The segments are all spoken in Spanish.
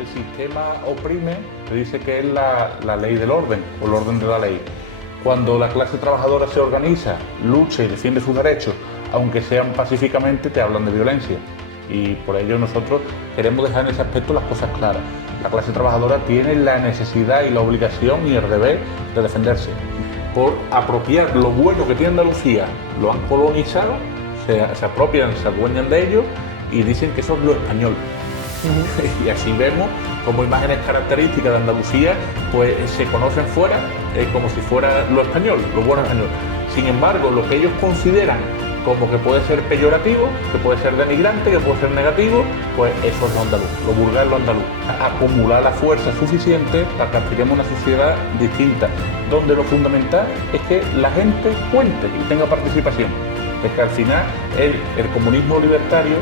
el sistema oprime, te dice que es la ley del orden o el orden de la ley. Cuando la clase trabajadora se organiza, lucha y defiende sus derechos, aunque sean pacíficamente, te hablan de violencia. Y por ello nosotros queremos dejar en ese aspecto las cosas claras. La clase trabajadora tiene la necesidad y la obligación y el deber de defenderse. Por apropiar lo bueno que tiene Andalucía, lo han colonizado, se apropian, se adueñan de ello y dicen que eso es lo español. Y así vemos como imágenes características de Andalucía pues se conocen fuera como si fuera lo español, lo bueno español. Sin embargo, lo que ellos consideran como que puede ser peyorativo, que puede ser denigrante, que puede ser negativo, pues eso es lo andaluz, lo vulgar es lo andaluz. Acumular la fuerza suficiente para que aspiremos a una sociedad distinta, donde lo fundamental es que la gente cuente y tenga participación. Es que al final el comunismo libertario,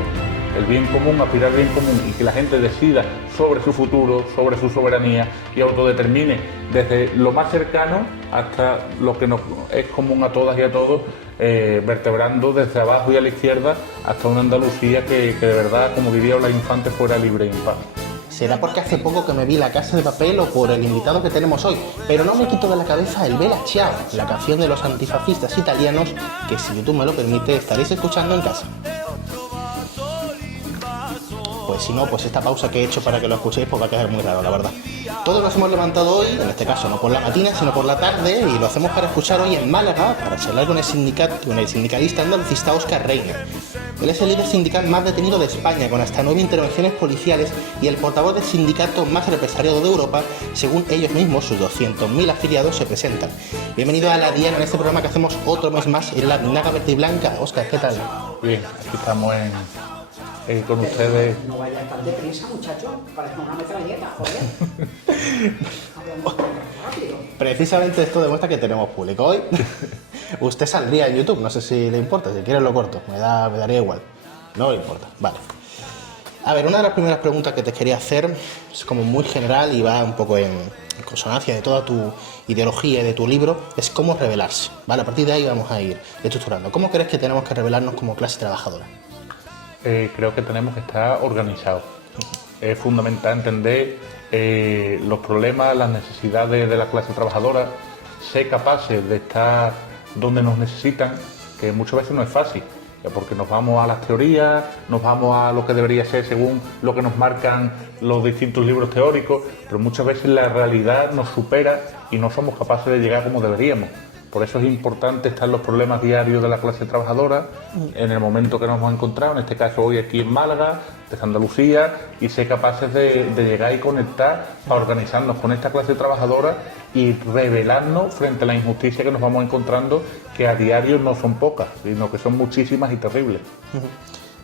el bien común, aspirar al bien común y que la gente decida sobre su futuro, sobre su soberanía y autodetermine desde lo más cercano hasta lo que nos es común a todas y a todos, vertebrando desde abajo y a la izquierda hasta una Andalucía que de verdad, como diría Blas Infante, fuera libre y en paz. Será porque hace poco que me vi La Casa de Papel o por el invitado que tenemos hoy, pero no me quito de la cabeza el Bella Ciao, la canción de los antifascistas italianos que, si YouTube me lo permite, estaréis escuchando en casa. Pues si no, pues esta pausa que he hecho para que lo escuchéis pues va a quedar muy raro, la verdad. Todos nos hemos levantado hoy, en este caso no por la matina, sino por la tarde, y lo hacemos para escuchar hoy en Málaga, para charlar con el sindicalista andalucista Óscar Reina. Él es el líder sindical más detenido de España, con hasta 9 intervenciones policiales y el portavoz del sindicato más represaliado de Europa. Según ellos mismos, sus 200.000 afiliados se presentan. Bienvenido a La Diana, en este programa que hacemos otro mes más en la Naga Verde y Blanca. Óscar, ¿qué tal? Bien, aquí estamos con ustedes. No vayas tan deprisa, muchachos, parece una metralleta, joder. Rápido. Precisamente esto demuestra que tenemos público hoy. Usted saldría en YouTube, no sé si le importa, si quiere lo corto, me daría igual. No le importa, vale. A ver, una de las primeras preguntas que te quería hacer es como muy general y va un poco en consonancia de toda tu ideología y de tu libro, es cómo rebelarse, ¿vale? A partir de ahí vamos a ir estructurando. ¿Cómo crees que tenemos que rebelarnos como clase trabajadora? Creo que tenemos que estar organizados. Es fundamental entender los problemas, las necesidades de la clase trabajadora, ser capaces de estar donde nos necesitan, que muchas veces no es fácil, porque nos vamos a las teorías, nos vamos a lo que debería ser según lo que nos marcan los distintos libros teóricos, pero muchas veces la realidad nos supera y no somos capaces de llegar como deberíamos. Por eso es importante estar en los problemas diarios de la clase trabajadora en el momento que nos hemos encontrado, en este caso hoy aquí en Málaga, desde Andalucía, y ser capaces de llegar y conectar para organizarnos con esta clase trabajadora y rebelarnos frente a la injusticia que nos vamos encontrando, que a diario no son pocas, sino que son muchísimas y terribles.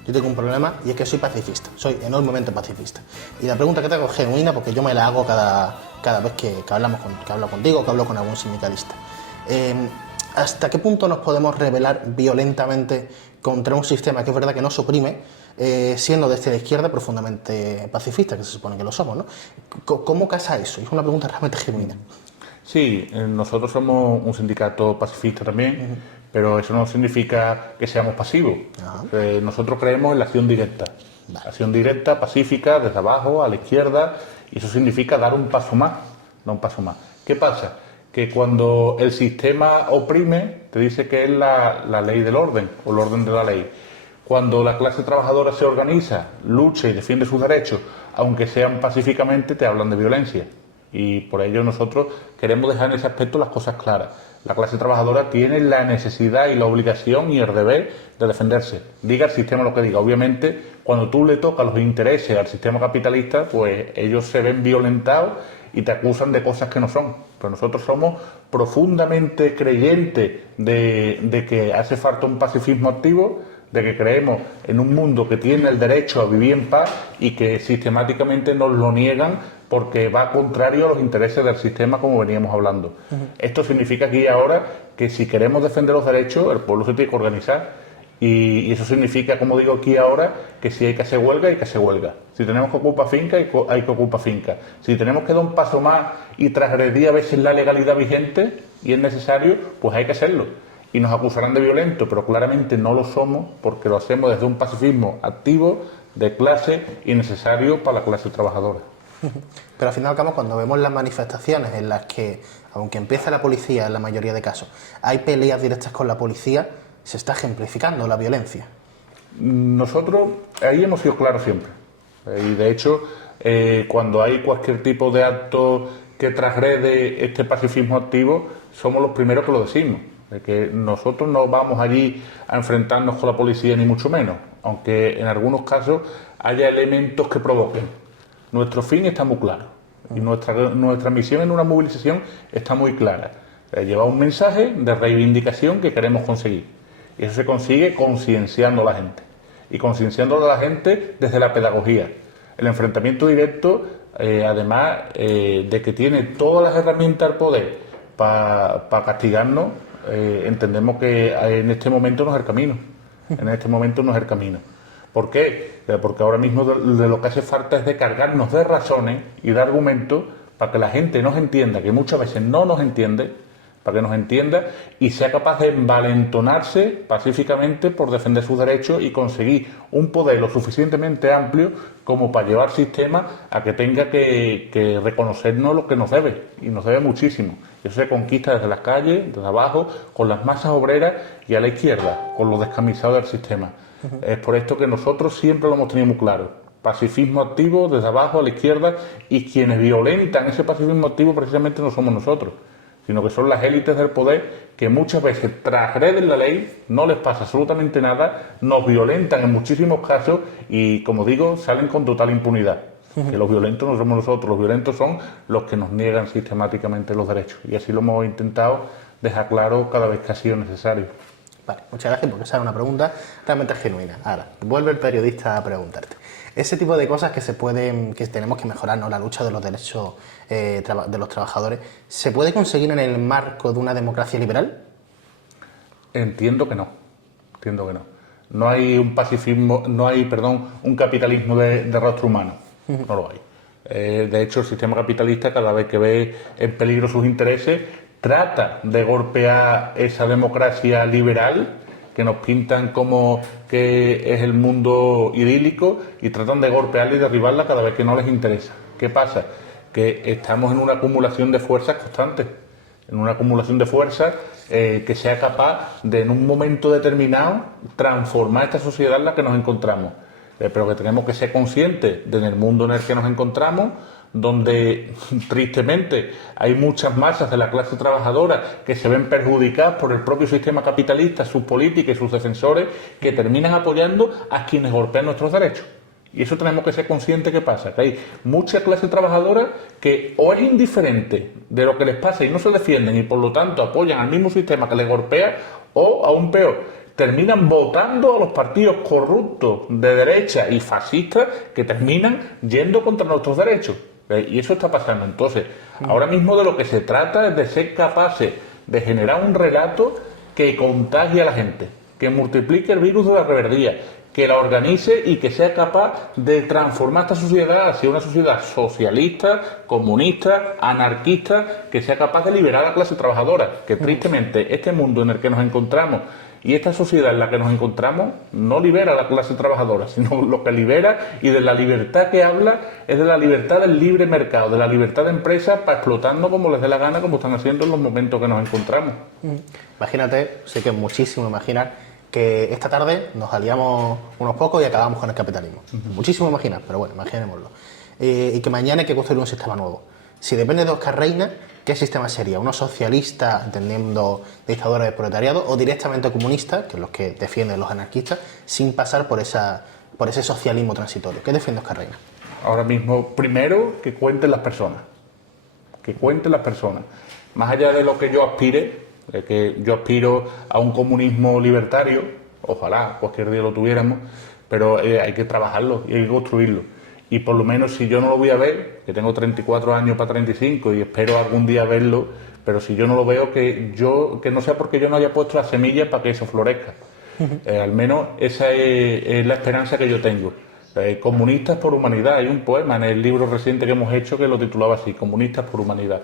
Yo tengo un problema y es que soy pacifista, soy enormemente pacifista. Y la pregunta que te hago es genuina porque yo me la hago cada vez que hablo contigo, que hablo con algún sindicalista. ¿Hasta qué punto nos podemos rebelar violentamente contra un sistema que es verdad que nos oprime, siendo desde la izquierda profundamente pacifista, que se supone que lo somos, ¿no? ¿Cómo casa eso? Es una pregunta realmente genuina. Sí, nosotros somos un sindicato pacifista también, pero eso no significa que seamos pasivos. Nosotros creemos en la acción directa. Vale. Acción directa, pacífica, desde abajo, a la izquierda, y eso significa dar un paso más, ¿Qué pasa? Que cuando el sistema oprime, te dice que es la ley del orden o el orden de la ley. Cuando la clase trabajadora se organiza, lucha y defiende sus derechos, aunque sean pacíficamente, te hablan de violencia. Y por ello nosotros queremos dejar en ese aspecto las cosas claras. La clase trabajadora tiene la necesidad y la obligación y el deber de defenderse. Diga el sistema lo que diga. Obviamente, cuando tú le tocas los intereses al sistema capitalista, pues ellos se ven violentados y te acusan de cosas que no son. Pero nosotros somos profundamente creyentes de que hace falta un pacifismo activo, de que creemos en un mundo que tiene el derecho a vivir en paz y que sistemáticamente nos lo niegan porque va contrario a los intereses del sistema, como veníamos hablando. Esto significa aquí y ahora que si queremos defender los derechos, el pueblo se tiene que organizar. Y eso significa, como digo aquí ahora, que si hay que hacer huelga, hay que hacer huelga. Si tenemos que ocupar finca, hay que ocupar finca. Si tenemos que dar un paso más y transgredir a veces la legalidad vigente, y es necesario, pues hay que hacerlo. Y nos acusarán de violento, pero claramente no lo somos porque lo hacemos desde un pacifismo activo, de clase y necesario para la clase trabajadora. Pero al fin y al cabo, cuando vemos las manifestaciones en las que, aunque empieza la policía en la mayoría de casos, hay peleas directas con la policía, se está ejemplificando la violencia. Nosotros ahí hemos sido claros siempre. Y de hecho, cuando hay cualquier tipo de acto que transgrede este pacifismo activo, somos los primeros que lo decimos. De que nosotros no vamos allí a enfrentarnos con la policía ni mucho menos, aunque en algunos casos haya elementos que provoquen. Nuestro fin está muy claro y nuestra misión en una movilización está muy clara. Llevar un mensaje de reivindicación que queremos conseguir. Y eso se consigue concienciando a la gente. Y concienciando a la gente desde la pedagogía. El enfrentamiento directo, además de que tiene todas las herramientas al poder para castigarnos, entendemos que en este momento no es el camino. En este momento no es el camino. ¿Por qué? Porque ahora mismo de lo que hace falta es de cargarnos de razones y de argumentos para que la gente nos entienda, que muchas veces no nos entiende, para que nos entienda y sea capaz de envalentonarse pacíficamente por defender sus derechos y conseguir un poder lo suficientemente amplio como para llevar al sistema a que tenga que reconocernos lo que nos debe, y nos debe muchísimo. Eso se conquista desde las calles, desde abajo, con las masas obreras y a la izquierda, con los descamisados del sistema. Es por esto que nosotros siempre lo hemos tenido muy claro. Pacifismo activo desde abajo a la izquierda, y quienes violentan ese pacifismo activo precisamente no somos nosotros, sino que son las élites del poder que muchas veces transgreden la ley, no les pasa absolutamente nada, nos violentan en muchísimos casos y, como digo, salen con total impunidad. Que los violentos no somos nosotros, los violentos son los que nos niegan sistemáticamente los derechos. Y así lo hemos intentado dejar claro cada vez que ha sido necesario. Vale, muchas gracias, porque esa es una pregunta realmente genuina. Ahora, vuelve el periodista a preguntarte. Ese tipo de cosas que tenemos que mejorar, ¿no? La lucha de los derechos de los trabajadores, ¿se puede conseguir en el marco de una democracia liberal? Entiendo que no. No hay un pacifismo, un capitalismo de rostro humano. No lo hay. De hecho, el sistema capitalista, cada vez que ve en peligro sus intereses, trata de golpear esa democracia liberal que nos pintan como que es el mundo idílico, y tratan de golpearla y derribarla cada vez que no les interesa. ¿Qué pasa? Que estamos en una acumulación de fuerzas constante, en una acumulación de fuerzas que sea capaz de, en un momento determinado, transformar esta sociedad en la que nos encontramos. Pero que tenemos que ser conscientes de en el mundo en el que nos encontramos, donde tristemente hay muchas masas de la clase trabajadora que se ven perjudicadas por el propio sistema capitalista, sus políticas y sus defensores, que terminan apoyando a quienes golpean nuestros derechos. Y eso tenemos que ser conscientes que pasa, que hay mucha clase trabajadora que o es indiferente de lo que les pasa y no se defienden, y por lo tanto apoyan al mismo sistema que les golpea, o aún peor, terminan votando a los partidos corruptos de derecha y fascistas que terminan yendo contra nuestros derechos. Y eso está pasando. Entonces, ahora mismo de lo que se trata es de ser capaces de generar un relato que contagie a la gente, que multiplique el virus de la rebeldía, que la organice y que sea capaz de transformar esta sociedad hacia una sociedad socialista, comunista, anarquista, que sea capaz de liberar a la clase trabajadora. Que tristemente este mundo en el que nos encontramos y esta sociedad en la que nos encontramos no libera a la clase trabajadora, sino lo que libera, y de la libertad que habla, es de la libertad del libre mercado, de la libertad de empresas para explotarnos como les dé la gana, como están haciendo en los momentos que nos encontramos. Imagínate, sé que es muchísimo imaginar, que esta tarde nos aliamos unos pocos y acabamos con el capitalismo. Muchísimo imaginar, pero bueno, imaginémoslo. Y que mañana hay que construir un sistema nuevo. Si depende de Óscar Reina, ¿qué sistema sería? ¿Uno socialista, entendiendo dictadura del proletariado, o directamente comunista, que es los que defienden los anarquistas, sin pasar por ese socialismo transitorio? ¿Qué defiende Óscar Reina? Ahora mismo, primero, que cuenten las personas. Que cuenten las personas. Más allá de lo que yo aspire, que yo aspiro a un comunismo libertario, ojalá cualquier día lo tuviéramos, pero hay que trabajarlo y hay que construirlo. Y por lo menos, si yo no lo voy a ver, que tengo 34 años para 35 y espero algún día verlo, pero si yo no lo veo, que no sea porque yo no haya puesto las semillas para que eso florezca. Al menos esa es la esperanza que yo tengo. Comunistas por humanidad. Hay un poema en el libro reciente que hemos hecho que lo titulaba así, Comunistas por humanidad.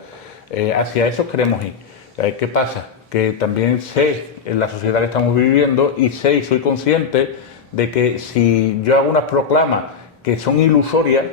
Hacia eso queremos ir. ¿Qué pasa? Que también sé en la sociedad que estamos viviendo, y sé y soy consciente de que si yo hago unas proclamas que son ilusorias,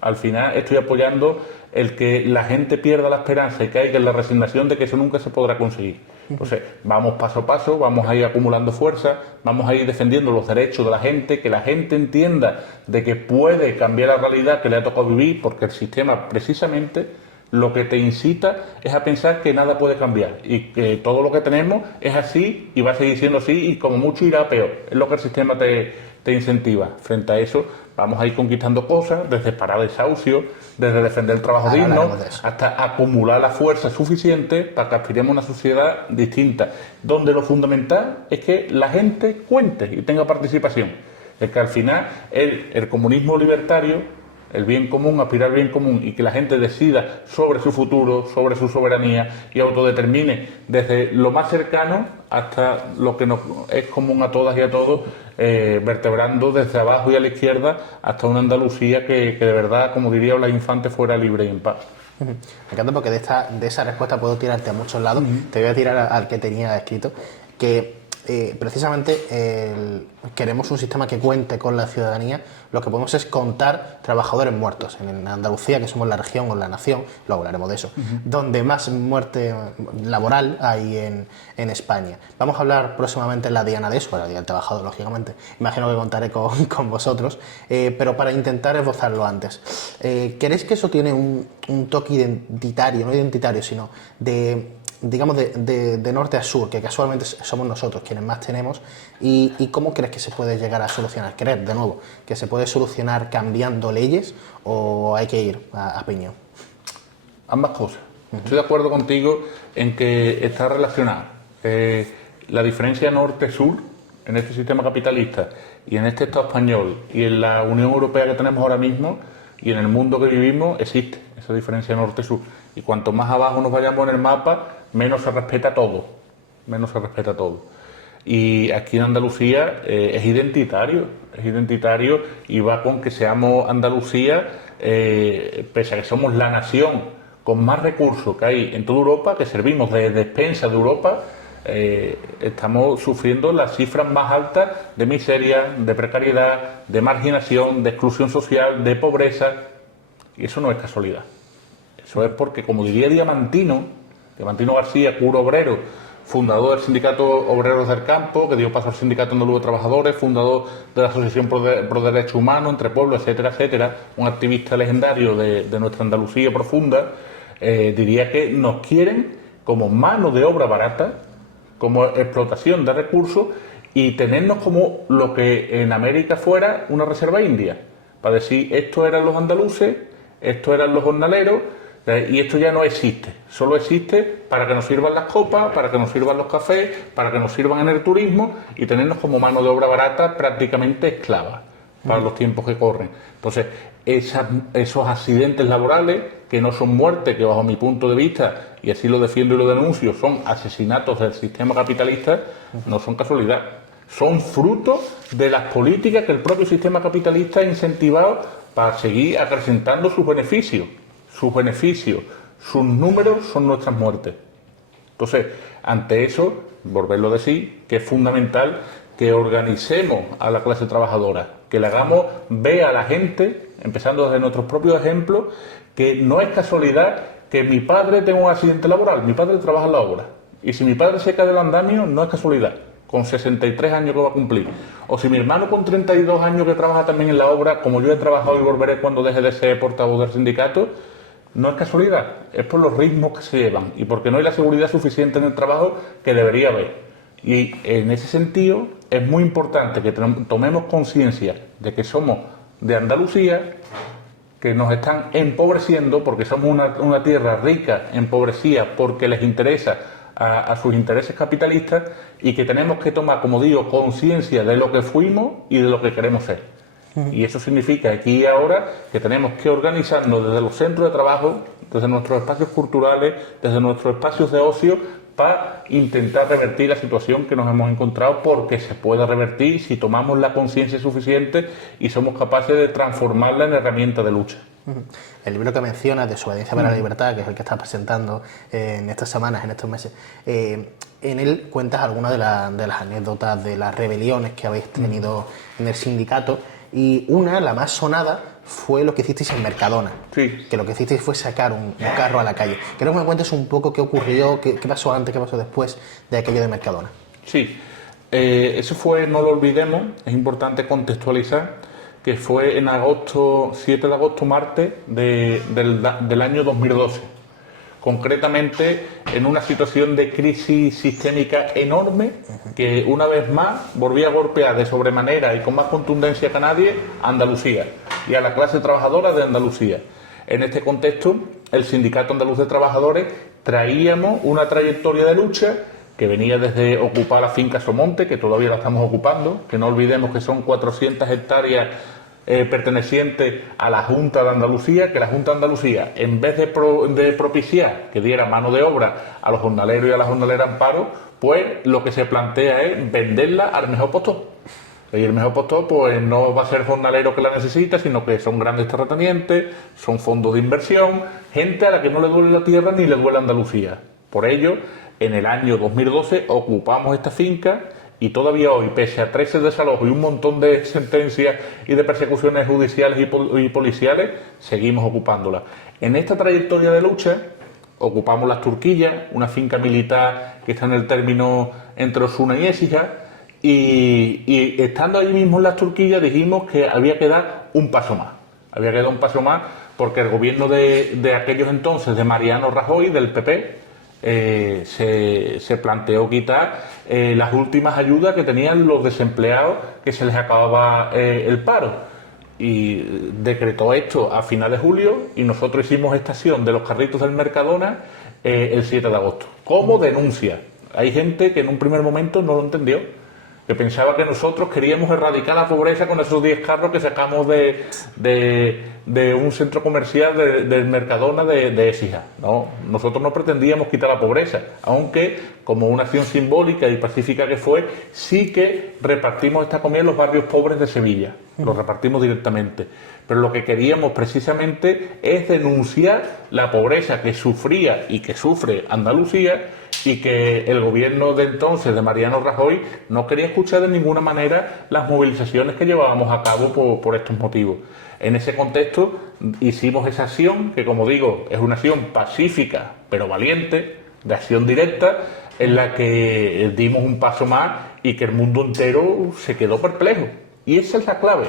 Al final estoy apoyando el que la gente pierda la esperanza y caiga en la resignación de que eso nunca se podrá conseguir. Entonces, vamos paso a paso, vamos a ir acumulando fuerza, vamos a ir defendiendo los derechos de la gente, que la gente entienda de que puede cambiar la realidad que le ha tocado vivir, porque el sistema precisamente lo que te incita es a pensar que nada puede cambiar y que todo lo que tenemos es así y va a seguir siendo así y como mucho irá a peor. Es lo que el sistema te incentiva. Frente a eso vamos a ir conquistando cosas, desde parar desahucios, desde defender el trabajo digno, hasta acumular la fuerza suficiente para que aspiremos a una sociedad distinta, donde lo fundamental es que la gente cuente y tenga participación. Es que al final el comunismo libertario, el bien común, aspirar al bien común y que la gente decida sobre su futuro, sobre su soberanía y autodetermine desde lo más cercano hasta lo que nos es común a todas y a todos, vertebrando desde abajo y a la izquierda hasta una Andalucía que de verdad, como diría Blas Infante, fuera libre y en paz. Me encanta porque de esa respuesta puedo tirarte a muchos lados. Te voy a tirar al que tenía escrito, que precisamente queremos un sistema que cuente con la ciudadanía. Lo que podemos es contar trabajadores muertos. En Andalucía, que somos la región o la nación, luego hablaremos de eso, donde más muerte laboral hay en España. Vamos a hablar próximamente en la Diana de eso, la Día del Trabajador, lógicamente. Imagino que contaré con vosotros, pero para intentar esbozarlo antes. ¿Queréis que eso tiene un toque identitario, no identitario, sino digamos de norte a sur, que casualmente somos nosotros quienes más tenemos, y cómo crees que se puede llegar a solucionar? ¿Crees, de nuevo, que se puede solucionar cambiando leyes o hay que ir a piñón? Ambas cosas. Estoy de acuerdo contigo en que está relacionada. La diferencia norte-sur en este sistema capitalista y en este Estado español y en la Unión Europea que tenemos ahora mismo y en el mundo que vivimos existe esa diferencia norte-sur. Y cuanto más abajo nos vayamos en el mapa, menos se respeta todo. Menos se respeta todo. Y aquí en Andalucía es identitario y va con que seamos Andalucía, pese a que somos la nación con más recursos que hay en toda Europa, que servimos de despensa de Europa, estamos sufriendo las cifras más altas de miseria, de precariedad, de marginación, de exclusión social, de pobreza. Y eso no es casualidad. Eso es porque, como diría Diamantino García, cura obrero, fundador del Sindicato Obreros del Campo, que dio paso al Sindicato Andaluz de Trabajadores, fundador de la Asociación Pro Derechos Humanos, Entre Pueblos, etcétera, etcétera, un activista legendario de nuestra Andalucía profunda, diría que nos quieren como mano de obra barata, como explotación de recursos y tenernos como lo que en América fuera una reserva india, para decir, estos eran los andaluces, estos eran los jornaleros, y esto ya no existe, solo existe para que nos sirvan las copas, para que nos sirvan los cafés, para que nos sirvan en el turismo y tenernos como mano de obra barata prácticamente esclava para los tiempos que corren. Entonces, esos accidentes laborales, que no son muertes, que bajo mi punto de vista, y así lo defiendo y lo denuncio, son asesinatos del sistema capitalista, no son casualidad. Son fruto de las políticas que el propio sistema capitalista ha incentivado para seguir acrecentando sus beneficios. Sus beneficios, sus números son nuestras muertes. Entonces, ante eso, volverlo a decir, que es fundamental que organicemos a la clase trabajadora, que le hagamos ver a la gente, empezando desde nuestros propios ejemplos, que no es casualidad que mi padre tenga un accidente laboral, mi padre trabaja en la obra, y si mi padre se cae del andamio, no es casualidad, con 63 años que va a cumplir. O si mi hermano con 32 años que trabaja también en la obra, como yo he trabajado y volveré cuando deje de ser portavoz del sindicato, no es casualidad, es por los ritmos que se llevan y porque no hay la seguridad suficiente en el trabajo que debería haber. Y en ese sentido es muy importante que tomemos conciencia de que somos de Andalucía, que nos están empobreciendo porque somos una tierra rica, empobrecida porque les interesa a sus intereses capitalistas y que tenemos que tomar, como digo, conciencia de lo que fuimos y de lo que queremos ser. Y eso significa aquí y ahora que tenemos que organizarnos desde los centros de trabajo, desde nuestros espacios culturales, desde nuestros espacios de ocio, para intentar revertir la situación que nos hemos encontrado, porque se puede revertir si tomamos la conciencia suficiente y somos capaces de transformarla en herramienta de lucha. El libro que mencionas, Desobediencia para la Libertad, que es el que estás presentando en estas semanas, en estos meses, en él cuentas algunas de las anécdotas de las rebeliones que habéis tenido en el sindicato. Y una, la más sonada, fue lo que hicisteis en Mercadona. Sí. Que lo que hicisteis fue sacar un carro a la calle. Quiero que me cuentes un poco qué ocurrió, qué pasó antes, qué pasó después de aquello de Mercadona. Sí, eso fue, no lo olvidemos, es importante contextualizar, que fue en agosto, 7 de agosto, martes del año 2012. Concretamente en una situación de crisis sistémica enorme que una vez más volvía a golpear de sobremanera y con más contundencia que nadie a Andalucía y a la clase trabajadora de Andalucía. En este contexto, el Sindicato Andaluz de Trabajadores traíamos una trayectoria de lucha que venía desde ocupar la finca Somonte, que todavía la estamos ocupando, que no olvidemos que son 400 hectáreas pertenecientes a la Junta de Andalucía, que la Junta de Andalucía, en vez de propiciar que diera mano de obra a los jornaleros y a las jornaleras en paro, pues lo que se plantea es venderla al mejor postor. Y el mejor postor pues no va a ser jornalero que la necesita, sino que son grandes terratenientes, son fondos de inversión, gente a la que no le duele la tierra ni le duele Andalucía. Por ello, en el año 2012 ocupamos esta finca y todavía hoy, pese a 13 desalojos y un montón de sentencias y de persecuciones judiciales y policiales, seguimos ocupándola. En esta trayectoria de lucha ocupamos Las Turquillas, una finca militar que está en el término entre Osuna y Écija, y estando ahí mismo en Las Turquillas dijimos que había que dar un paso más. Había que dar un paso más porque el gobierno de aquellos entonces, de Mariano Rajoy, del PP, se planteó quitar las últimas ayudas que tenían los desempleados que se les acababa el paro y decretó esto a finales de julio y nosotros hicimos esta acción de los carritos del Mercadona el 7 de agosto como denuncia. Hay gente que en un primer momento no lo entendió, que pensaba que nosotros queríamos erradicar la pobreza con esos 10 carros que sacamos de un centro comercial del Mercadona de Écija. No, nosotros no pretendíamos quitar la pobreza, aunque como una acción simbólica y pacífica que fue, sí que repartimos esta comida en los barrios pobres de Sevilla, los repartimos directamente. Pero lo que queríamos precisamente es denunciar la pobreza que sufría y que sufre Andalucía y que el gobierno de entonces, de Mariano Rajoy, no quería escuchar de ninguna manera las movilizaciones que llevábamos a cabo por estos motivos. En ese contexto hicimos esa acción, que como digo, es una acción pacífica, pero valiente, de acción directa, en la que dimos un paso más y que el mundo entero se quedó perplejo. Y esa es la clave.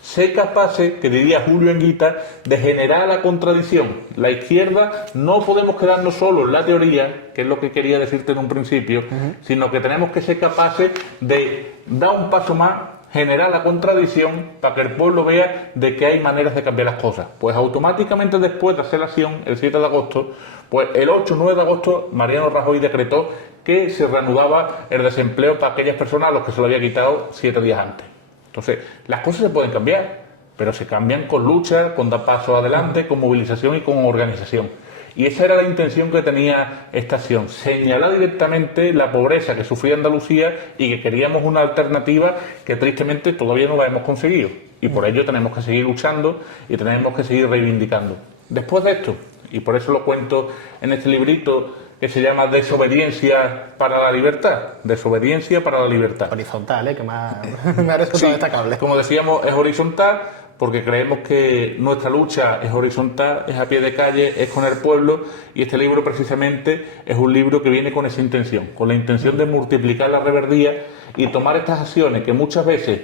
Ser capaces, que diría Julio Enguita, de generar la contradicción. La izquierda no podemos quedarnos solo en la teoría, que es lo que quería decirte en un principio, sino que tenemos que ser capaces de dar un paso más, generar la contradicción para que el pueblo vea de que hay maneras de cambiar las cosas. Pues automáticamente después de hacer la acción, el 7 de agosto, pues el 8 o 9 de agosto, Mariano Rajoy decretó que se reanudaba el desempleo para aquellas personas a los que se lo había quitado 7 días antes. Entonces, las cosas se pueden cambiar, pero se cambian con lucha, con dar paso adelante, con movilización y con organización. Y esa era la intención que tenía esta acción, señalar directamente la pobreza que sufría Andalucía y que queríamos una alternativa que tristemente todavía no la hemos conseguido. Y por ello tenemos que seguir luchando y tenemos que seguir reivindicando. Después de esto, y por eso lo cuento en este librito, que se llama Desobediencia para la Libertad. Desobediencia para la Libertad. Horizontal, que me ha resultado destacable. Como decíamos, es horizontal porque creemos que nuestra lucha es horizontal, es a pie de calle, es con el pueblo, y este libro precisamente es un libro que viene con esa intención, con la intención de multiplicar la reverdía y tomar estas acciones que muchas veces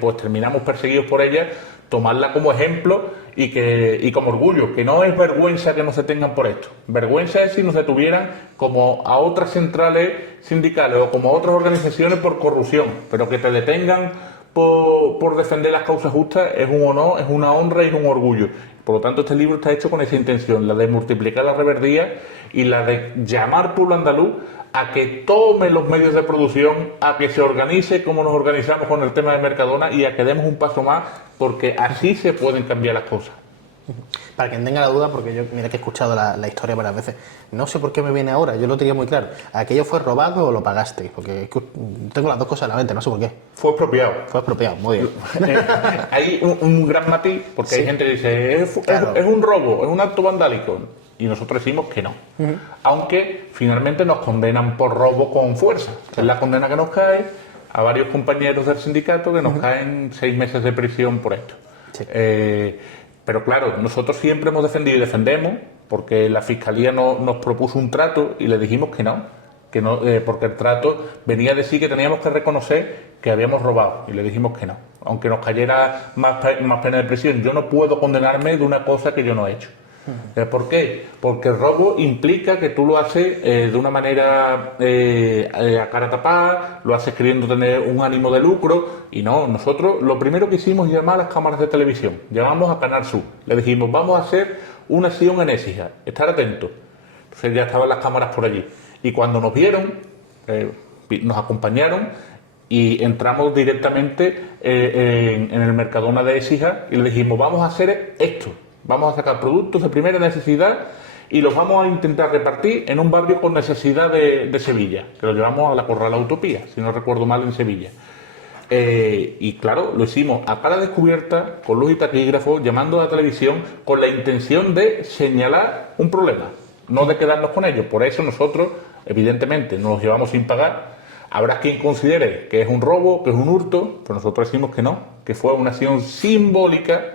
pues terminamos perseguidos por ellas, tomarla como ejemplo y como orgullo, que no es vergüenza que nos detengan por esto. Vergüenza es si nos detuvieran como a otras centrales sindicales o como a otras organizaciones por corrupción, pero que te detengan por defender las causas justas es un honor, es una honra y es un orgullo. Por lo tanto, este libro está hecho con esa intención, la de multiplicar la reverdía y la de llamar al pueblo andaluz a que tome los medios de producción, a que se organice como nos organizamos con el tema de Mercadona y a que demos un paso más, porque así se pueden cambiar las cosas. Para quien tenga la duda, porque yo mira que he escuchado la historia varias veces, no sé por qué me viene ahora, yo lo tenía muy claro. ¿Aquello fue robado o lo pagasteis? Porque tengo las dos cosas en la mente, no sé por qué. Fue expropiado. Fue expropiado, muy bien. Hay un gran matiz, porque hay gente que dice, es un robo, es un acto vandálico. Y nosotros decimos que no. Aunque finalmente nos condenan por robo con fuerza. Es la condena que nos cae. a varios compañeros del sindicato que nos caen 6 meses de prisión por esto. Sí. Pero claro, nosotros siempre hemos defendido y defendemos, porque la Fiscalía nos propuso un trato y le dijimos que no, porque el trato venía a decir que teníamos que reconocer que habíamos robado, y le dijimos que no, aunque nos cayera más pena de prisión. Yo no puedo condenarme de una cosa que yo no he hecho. ¿Por qué? Porque el robo implica que tú lo haces de una manera a cara tapada, lo haces queriendo tener un ánimo de lucro, y no. Nosotros lo primero que hicimos es llamar a las cámaras de televisión, llamamos a Canal Sur, le dijimos vamos a hacer una acción en Écija, estar atentos. Entonces ya estaban las cámaras por allí, y cuando nos vieron, nos acompañaron y entramos directamente en el Mercadona de Écija y le dijimos vamos a hacer esto. Vamos a sacar productos de primera necesidad y los vamos a intentar repartir en un barrio con necesidad de Sevilla, que lo llevamos a la Corral Utopía, si no recuerdo mal, en Sevilla. Y claro, lo hicimos a cara descubierta, con luz y taquígrafo, llamando a la televisión, con la intención de señalar un problema, no de quedarnos con ellos. Por eso nosotros, evidentemente, nos los llevamos sin pagar. Habrá quien considere que es un robo, que es un hurto, pero nosotros decimos que no, que fue una acción simbólica,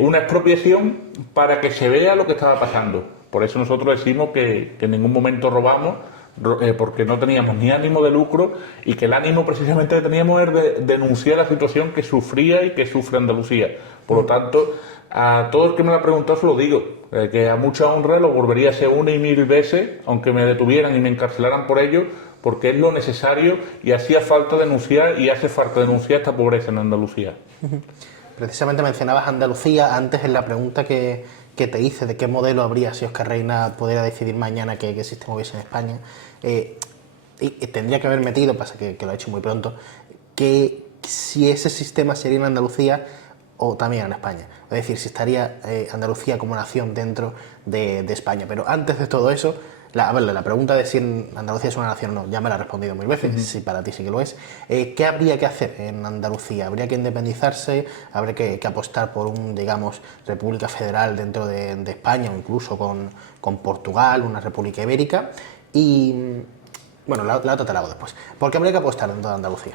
una expropiación para que se vea lo que estaba pasando. Por eso nosotros decimos que en ningún momento robamos, porque no teníamos ni ánimo de lucro, y que el ánimo precisamente que teníamos era de denunciar la situación que sufría y que sufre Andalucía. Por lo tanto, a todo el que me lo ha preguntado se lo digo, que a mucha honra lo volvería a hacer 1 y 1000 veces, aunque me detuvieran y me encarcelaran por ello, porque es lo necesario y hacía falta denunciar, y hace falta denunciar esta pobreza en Andalucía. Precisamente mencionabas Andalucía antes en la pregunta que te hice de qué modelo habría si Óscar Reina pudiera decidir mañana qué sistema hubiese en España. Y tendría que haber metido, pasa que lo ha hecho muy pronto, que si ese sistema sería en Andalucía o también en España. Es decir, si estaría Andalucía como nación dentro de España. Pero antes de todo eso, la pregunta de si Andalucía es una nación o no, ya me la he respondido mil veces, si para ti sí que lo es. ¿Qué habría que hacer en Andalucía? ¿Habría que independizarse? ¿Habría que apostar por digamos, república federal dentro de España, o incluso con Portugal, una república ibérica? Y, bueno, la otra te la hago después. ¿Por qué habría que apostar dentro de Andalucía?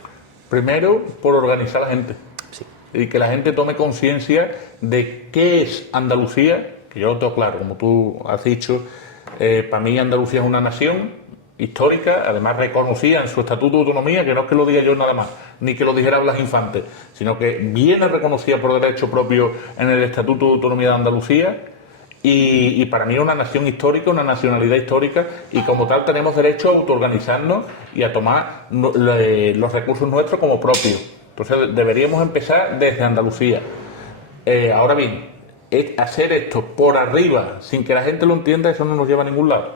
Primero, por organizar a la gente. Sí. Y que la gente tome conciencia de qué es Andalucía, que yo lo tengo claro, como tú has dicho. Para mí Andalucía es una nación histórica, además reconocida en su estatuto de autonomía, que no es que lo diga yo nada más, ni que lo dijera Blas Infante, sino que viene reconocida por derecho propio en el estatuto de autonomía de Andalucía, y para mí es una nación histórica, una nacionalidad histórica, y como tal tenemos derecho a autoorganizarnos y a tomar los recursos nuestros como propios. Entonces deberíamos empezar desde Andalucía. Ahora bien, hacer esto por arriba, sin que la gente lo entienda, eso no nos lleva a ningún lado.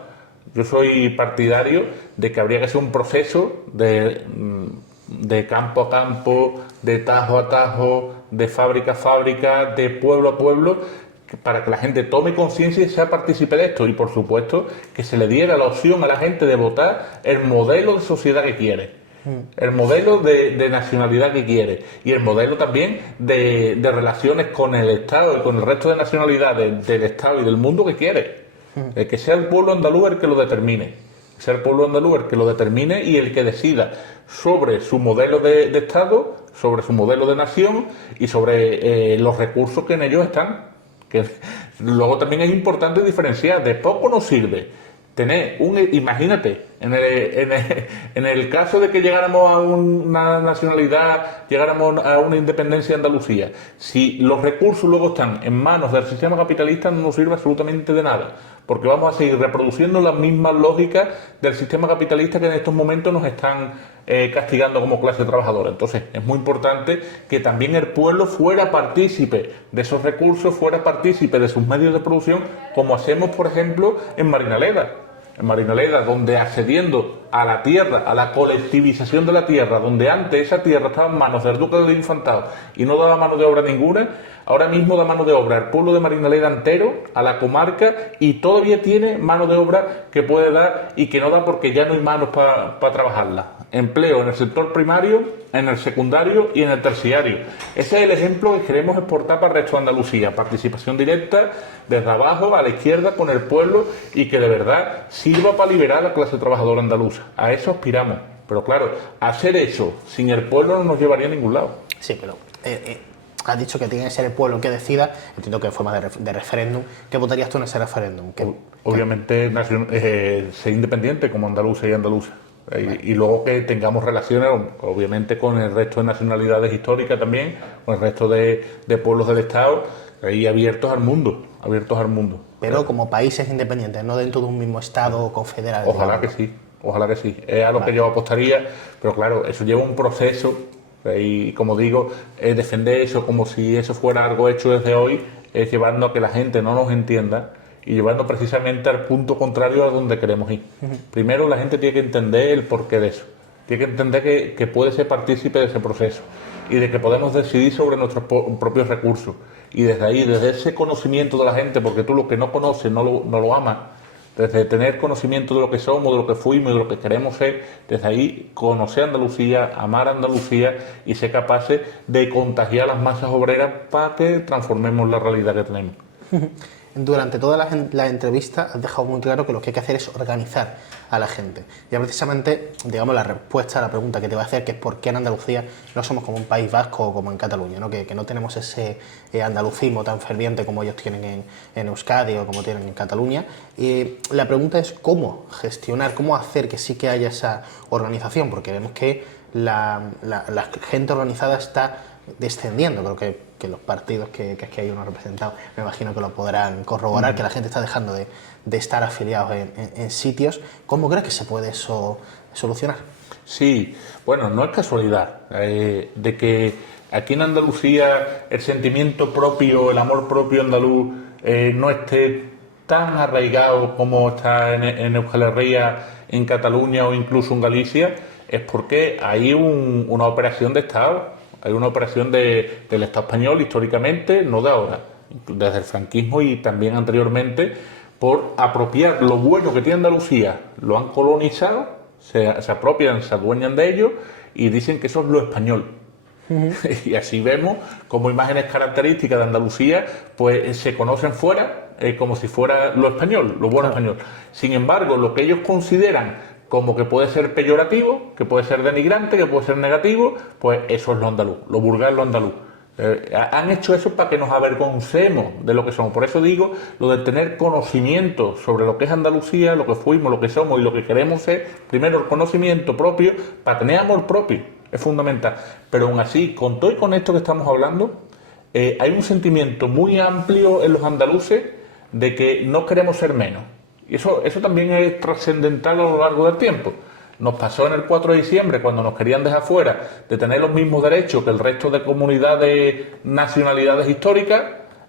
Yo soy partidario de que habría que hacer un proceso de campo a campo, de tajo a tajo, de fábrica a fábrica, de pueblo a pueblo, para que la gente tome conciencia y sea partícipe de esto. Y por supuesto que se le diera la opción a la gente de votar el modelo de sociedad que quiere, el modelo de nacionalidad que quiere, y el modelo también de relaciones con el Estado y con el resto de nacionalidades del Estado y del mundo que quiere. Que sea el pueblo andaluz el que lo determine, sea el pueblo andaluz el que lo determine y el que decida sobre su modelo de Estado, sobre su modelo de nación y sobre los recursos que en ellos están. Que luego también es importante diferenciar. De poco nos sirve tener imagínate, en el caso de que llegáramos a una nacionalidad, llegáramos a una independencia de Andalucía, si los recursos luego están en manos del sistema capitalista, no nos sirve absolutamente de nada, porque vamos a seguir reproduciendo las mismas lógicas del sistema capitalista que en estos momentos nos están castigando como clase trabajadora. Entonces es muy importante que también el pueblo fuera partícipe de esos recursos, fuera partícipe de sus medios de producción, como hacemos por ejemplo en Marinaleda. En Marinaleda, donde accediendo a la tierra, a la colectivización de la tierra, donde antes esa tierra estaba en manos del duque del Infantado y no daba mano de obra ninguna, ahora mismo da mano de obra al pueblo de Marinaleda entero, a la comarca, y todavía tiene mano de obra que puede dar y que no da porque ya no hay manos para trabajarla. Empleo en el sector primario, en el secundario y en el terciario. Ese es el ejemplo que queremos exportar para el resto de Andalucía. Participación directa, desde abajo a la izquierda, con el pueblo, y que de verdad sirva para liberar a la clase trabajadora andaluza. A eso aspiramos. Pero claro, hacer eso sin el pueblo no nos llevaría a ningún lado. Sí, pero has dicho que tiene que ser el pueblo que decida. Entiendo que en forma de referéndum. ¿Qué votarías tú en ese referéndum? Obviamente ser independiente como andaluces y andaluzas. Y luego que tengamos relaciones, obviamente, con el resto de nacionalidades históricas también, con el resto de pueblos del Estado, ahí abiertos al mundo. Pero como países independientes, no dentro de un mismo Estado confederado. Ojalá que sí. Es a lo que yo apostaría, pero claro, eso lleva un proceso. Y como digo, defender eso como si eso fuera algo hecho desde hoy, es llevando a que la gente no nos entienda y llevando precisamente al punto contrario a donde queremos ir. Primero, la gente tiene que entender el porqué de eso. Tiene que entender que puede ser partícipe de ese proceso y de que podemos decidir sobre nuestros propios recursos. Y desde ahí, desde ese conocimiento de la gente, porque tú lo que no conoces no lo amas, desde tener conocimiento de lo que somos, de lo que fuimos y de lo que queremos ser, desde ahí conocer Andalucía, amar Andalucía y ser capaces de contagiar a las masas obreras para que transformemos la realidad que tenemos. Durante todas las entrevistas has dejado muy claro que lo que hay que hacer es organizar a la gente. Ya precisamente, digamos, la respuesta a la pregunta que te voy a hacer, que es por qué en Andalucía no somos como un País Vasco o como en Cataluña, ¿no? Que no tenemos ese andalucismo tan ferviente como ellos tienen en Euskadi o como tienen en Cataluña. Y la pregunta es cómo gestionar, cómo hacer que sí que haya esa organización, porque vemos que la gente organizada está descendiendo. Creo que los partidos que hay uno representado, me imagino que lo podrán corroborar, que la gente está dejando de estar afiliados en sitios. ¿Cómo crees que se puede eso solucionar? Sí, bueno, no es casualidad de que aquí en Andalucía el sentimiento propio, el amor propio andaluz no esté tan arraigado como está en Euskal Herria, en Cataluña o incluso en Galicia, es porque hay una operación de Estado. Hay una operación del Estado español históricamente, no de ahora, desde el franquismo y también anteriormente, por apropiar lo bueno que tiene Andalucía. Lo han colonizado, se apropian, se adueñan de ello y dicen que eso es lo español. Y así vemos como imágenes características de Andalucía pues se conocen fuera como si fuera lo español, lo bueno español. Sin embargo, lo que ellos consideran como que puede ser peyorativo, que puede ser denigrante, que puede ser negativo, pues eso es lo andaluz, lo vulgar, lo andaluz. Han hecho eso para que nos avergoncemos de lo que somos. Por eso digo lo de tener conocimiento sobre lo que es Andalucía, lo que fuimos, lo que somos y lo que queremos ser. Primero el conocimiento propio, para tener amor propio, es fundamental. Pero aún así, con todo y con esto que estamos hablando, hay un sentimiento muy amplio en los andaluces de que no queremos ser menos. Y eso también es trascendental a lo largo del tiempo. Nos pasó en el 4 de diciembre, cuando nos querían dejar fuera de tener los mismos derechos que el resto de comunidades, nacionalidades históricas,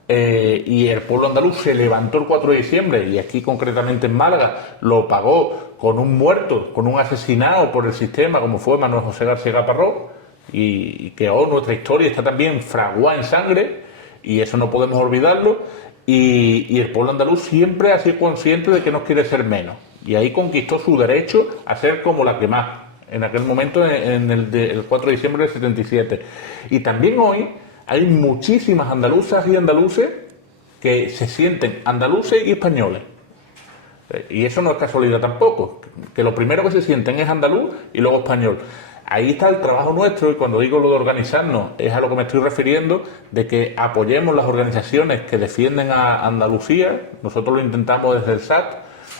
y el pueblo andaluz se levantó el 4 de diciembre, y aquí concretamente en Málaga lo pagó con un muerto, con un asesinado por el sistema, como fue Manuel José García Gaparró, y que hoy nuestra historia está también fraguada en sangre, y eso no podemos olvidarlo. Y el pueblo andaluz siempre ha sido consciente de que no quiere ser menos. Y ahí conquistó su derecho a ser como la que más, en aquel momento, en el 4 de diciembre del 77. Y también hoy hay muchísimas andaluzas y andaluces que se sienten andaluces y españoles. Y eso no es casualidad tampoco, que lo primero que se sienten es andaluz y luego español. Ahí está el trabajo nuestro, y cuando digo lo de organizarnos es a lo que me estoy refiriendo, de que apoyemos las organizaciones que defienden a Andalucía. Nosotros lo intentamos desde el SAT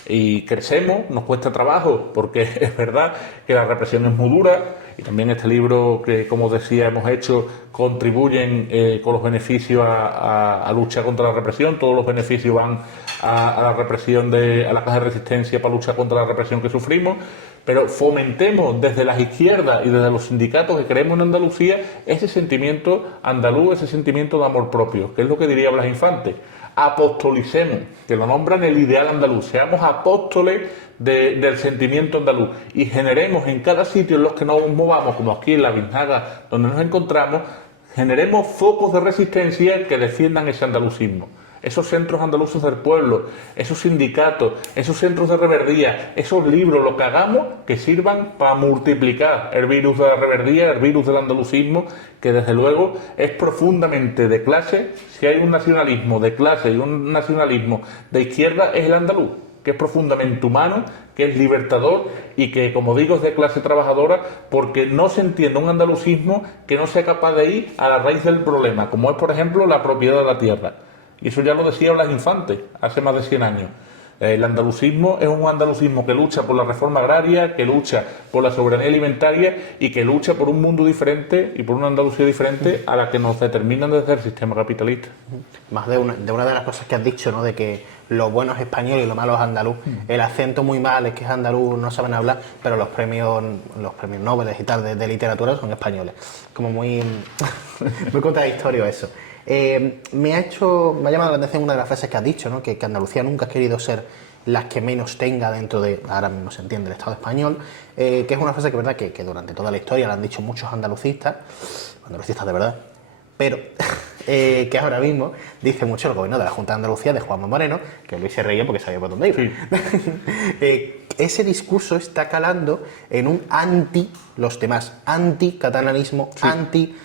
y crecemos, nos cuesta trabajo porque es verdad que la represión es muy dura, y también este libro que, como decía, hemos hecho contribuyen con los beneficios a luchar contra la represión. Todos los beneficios van a la represión, a la caja de resistencia para luchar contra la represión que sufrimos. Pero fomentemos desde las izquierdas y desde los sindicatos que creemos en Andalucía ese sentimiento andaluz, ese sentimiento de amor propio, que es lo que diría Blas Infante. Apostolicemos, que lo nombran el ideal andaluz, seamos apóstoles del sentimiento andaluz y generemos en cada sitio en los que nos movamos, como aquí en la Biznaga, donde nos encontramos, generemos focos de resistencia que defiendan ese andalucismo. Esos centros andaluces del pueblo, esos sindicatos, esos centros de reverdía, esos libros, lo que hagamos, que sirvan para multiplicar el virus de la reverdía, el virus del andalucismo, que desde luego es profundamente de clase. Si hay un nacionalismo de clase y un nacionalismo de izquierda, es el andaluz. que es profundamente humano, que es libertador y que, como digo, es de clase trabajadora, porque no se entiende un andalucismo que no sea capaz de ir a la raíz del problema, como es, por ejemplo, la propiedad de la tierra. Y eso ya lo decía Blas Infante hace más de 100 años. El andalucismo es un andalucismo que lucha por la reforma agraria, que lucha por la soberanía alimentaria y que lucha por un mundo diferente y por una Andalucía diferente a la que nos determinan desde el sistema capitalista. Más de una de las cosas que has dicho, ¿no? De que lo bueno es español y lo malo es andaluz. El acento muy mal es que es andaluz, no saben hablar, pero los premios Nobel y tal de literatura son españoles. Como muy contradictorio eso. Me ha llamado la atención una de las frases que has dicho, ¿no? Que Andalucía nunca ha querido ser las que menos tenga dentro de, ahora mismo se entiende, el Estado español, que es una frase que, verdad, que durante toda la historia la han dicho muchos andalucistas de verdad, pero que ahora mismo dice mucho el gobierno de la Junta de Andalucía de Juanma Moreno, que Luis se reía porque sabía por dónde iba. Sí. Ese discurso está calando en un anti los demás, anti-catalanismo, sí. Anti,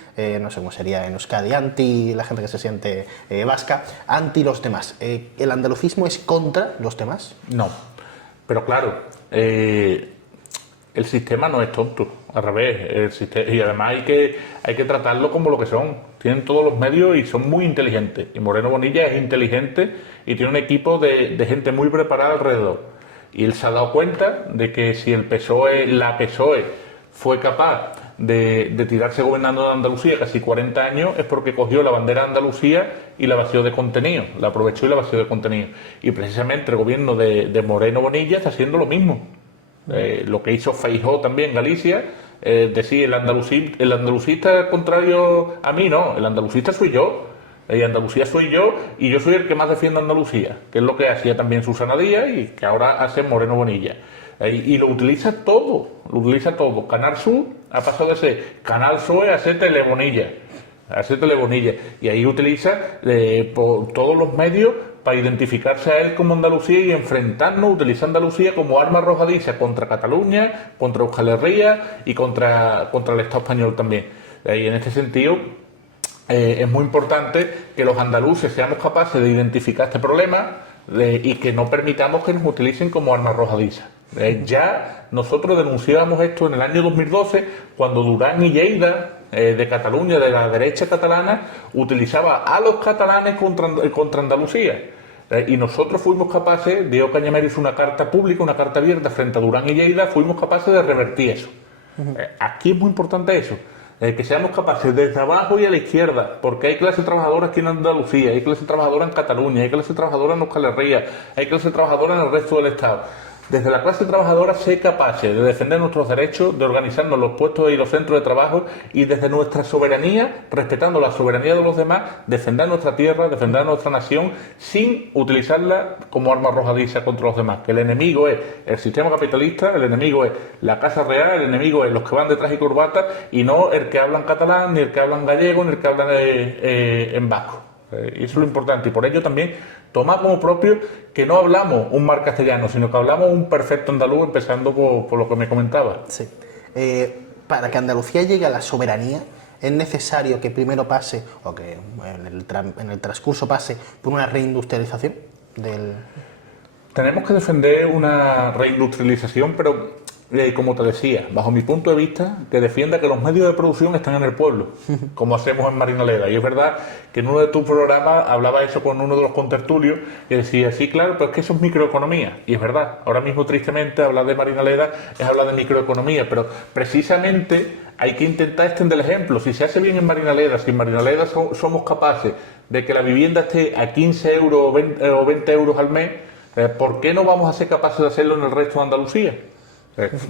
no sé cómo sería en Euskadi, anti la gente que se siente vasca, anti los demás. ¿El andalucismo es contra los demás? No, pero claro, el sistema no es tonto, al revés, el sistema, y además hay que tratarlo como lo que son. Tienen todos los medios y son muy inteligentes. Y Moreno Bonilla es inteligente y tiene un equipo de gente muy preparada alrededor. Y él se ha dado cuenta de que si el PSOE, la PSOE, fue capaz de tirarse gobernando en Andalucía casi 40 años, es porque cogió la bandera de Andalucía y la vació de contenido, la aprovechó y la vació de contenido. Y precisamente el gobierno de Moreno Bonilla está haciendo lo mismo. Lo que hizo Feijóo también en Galicia, decir el andalucista es contrario a mí, no, el andalucista soy yo. Y Andalucía soy yo y yo soy el que más defiende Andalucía, que es lo que hacía también Susana Díaz y que ahora hace Moreno Bonilla. Y lo utiliza todo, Canal Sur ha pasado de ser Canal PSOE a ser Telebonilla. Y ahí utiliza por todos los medios para identificarse a él como Andalucía y enfrentarnos, utiliza Andalucía como arma arrojadiza contra Cataluña, contra Euskal Herria y contra el Estado español también. Y en este sentido es muy importante que los andaluces seamos capaces de identificar este problema y que no permitamos que nos utilicen como arma arrojadiza. Ya nosotros denunciábamos esto en el año 2012 cuando Durán y Lleida de Cataluña, de la derecha catalana, utilizaba a los catalanes contra Andalucía. Y nosotros fuimos capaces, Diego Cañamero hizo una carta pública, una carta abierta frente a Durán y Lleida, fuimos capaces de revertir eso. Aquí es muy importante eso. Que seamos capaces desde abajo y a la izquierda, porque hay clase trabajadora aquí en Andalucía, hay clase trabajadora en Cataluña, hay clase trabajadora en Euskal Herria, hay clase trabajadora en el resto del Estado. Desde la clase trabajadora ser capaces de defender nuestros derechos, de organizarnos los puestos y los centros de trabajo y desde nuestra soberanía, respetando la soberanía de los demás, defender nuestra tierra, defender nuestra nación, sin utilizarla como arma arrojadiza contra los demás. Que el enemigo es el sistema capitalista, el enemigo es la Casa Real, el enemigo es los que van de traje y corbata y no el que hablan catalán, ni el que hablan gallego, ni el que hablan en vasco. Y eso es lo importante. Y por ello también tomar como propio que no hablamos un mar castellano, sino que hablamos un perfecto andaluz, empezando por lo que me comentaba. Sí. Para que Andalucía llegue a la soberanía, es necesario que primero pase, o que en el transcurso pase, por una reindustrialización del... Tenemos que defender una reindustrialización, pero como te decía, bajo mi punto de vista, que defienda que los medios de producción están en el pueblo, como hacemos en Marinaleda. Y es verdad que en uno de tus programas hablaba eso con uno de los contertulios y decía, sí, claro, pero es que eso es microeconomía. Y es verdad, ahora mismo tristemente hablar de Marinaleda es hablar de microeconomía, pero precisamente hay que intentar extender el ejemplo. Si se hace bien en Marinaleda, si en Marinaleda somos capaces de que la vivienda esté a 15 euros o 20 euros al mes, ¿por qué no vamos a ser capaces de hacerlo en el resto de Andalucía?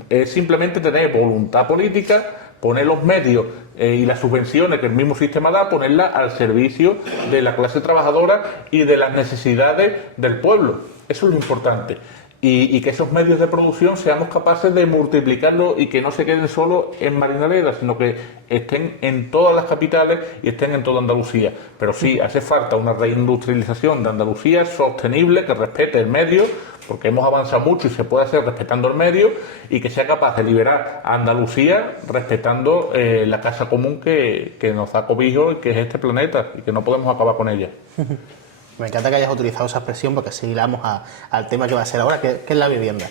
Es simplemente tener voluntad política, poner los medios y las subvenciones que el mismo sistema da, ponerlas al servicio de la clase trabajadora y de las necesidades del pueblo. Eso es lo importante. Y que esos medios de producción seamos capaces de multiplicarlos y que no se queden solo en Marinaleda, sino que estén en todas las capitales y estén en toda Andalucía. Pero sí, hace falta una reindustrialización de Andalucía sostenible, que respete el medio, porque hemos avanzado mucho y se puede hacer respetando el medio, y que sea capaz de liberar a Andalucía respetando la casa común que nos da cobijo y que es este planeta, y que no podemos acabar con ella. Me encanta que hayas utilizado esa expresión porque así hilamos al tema que va a ser ahora, que es la vivienda.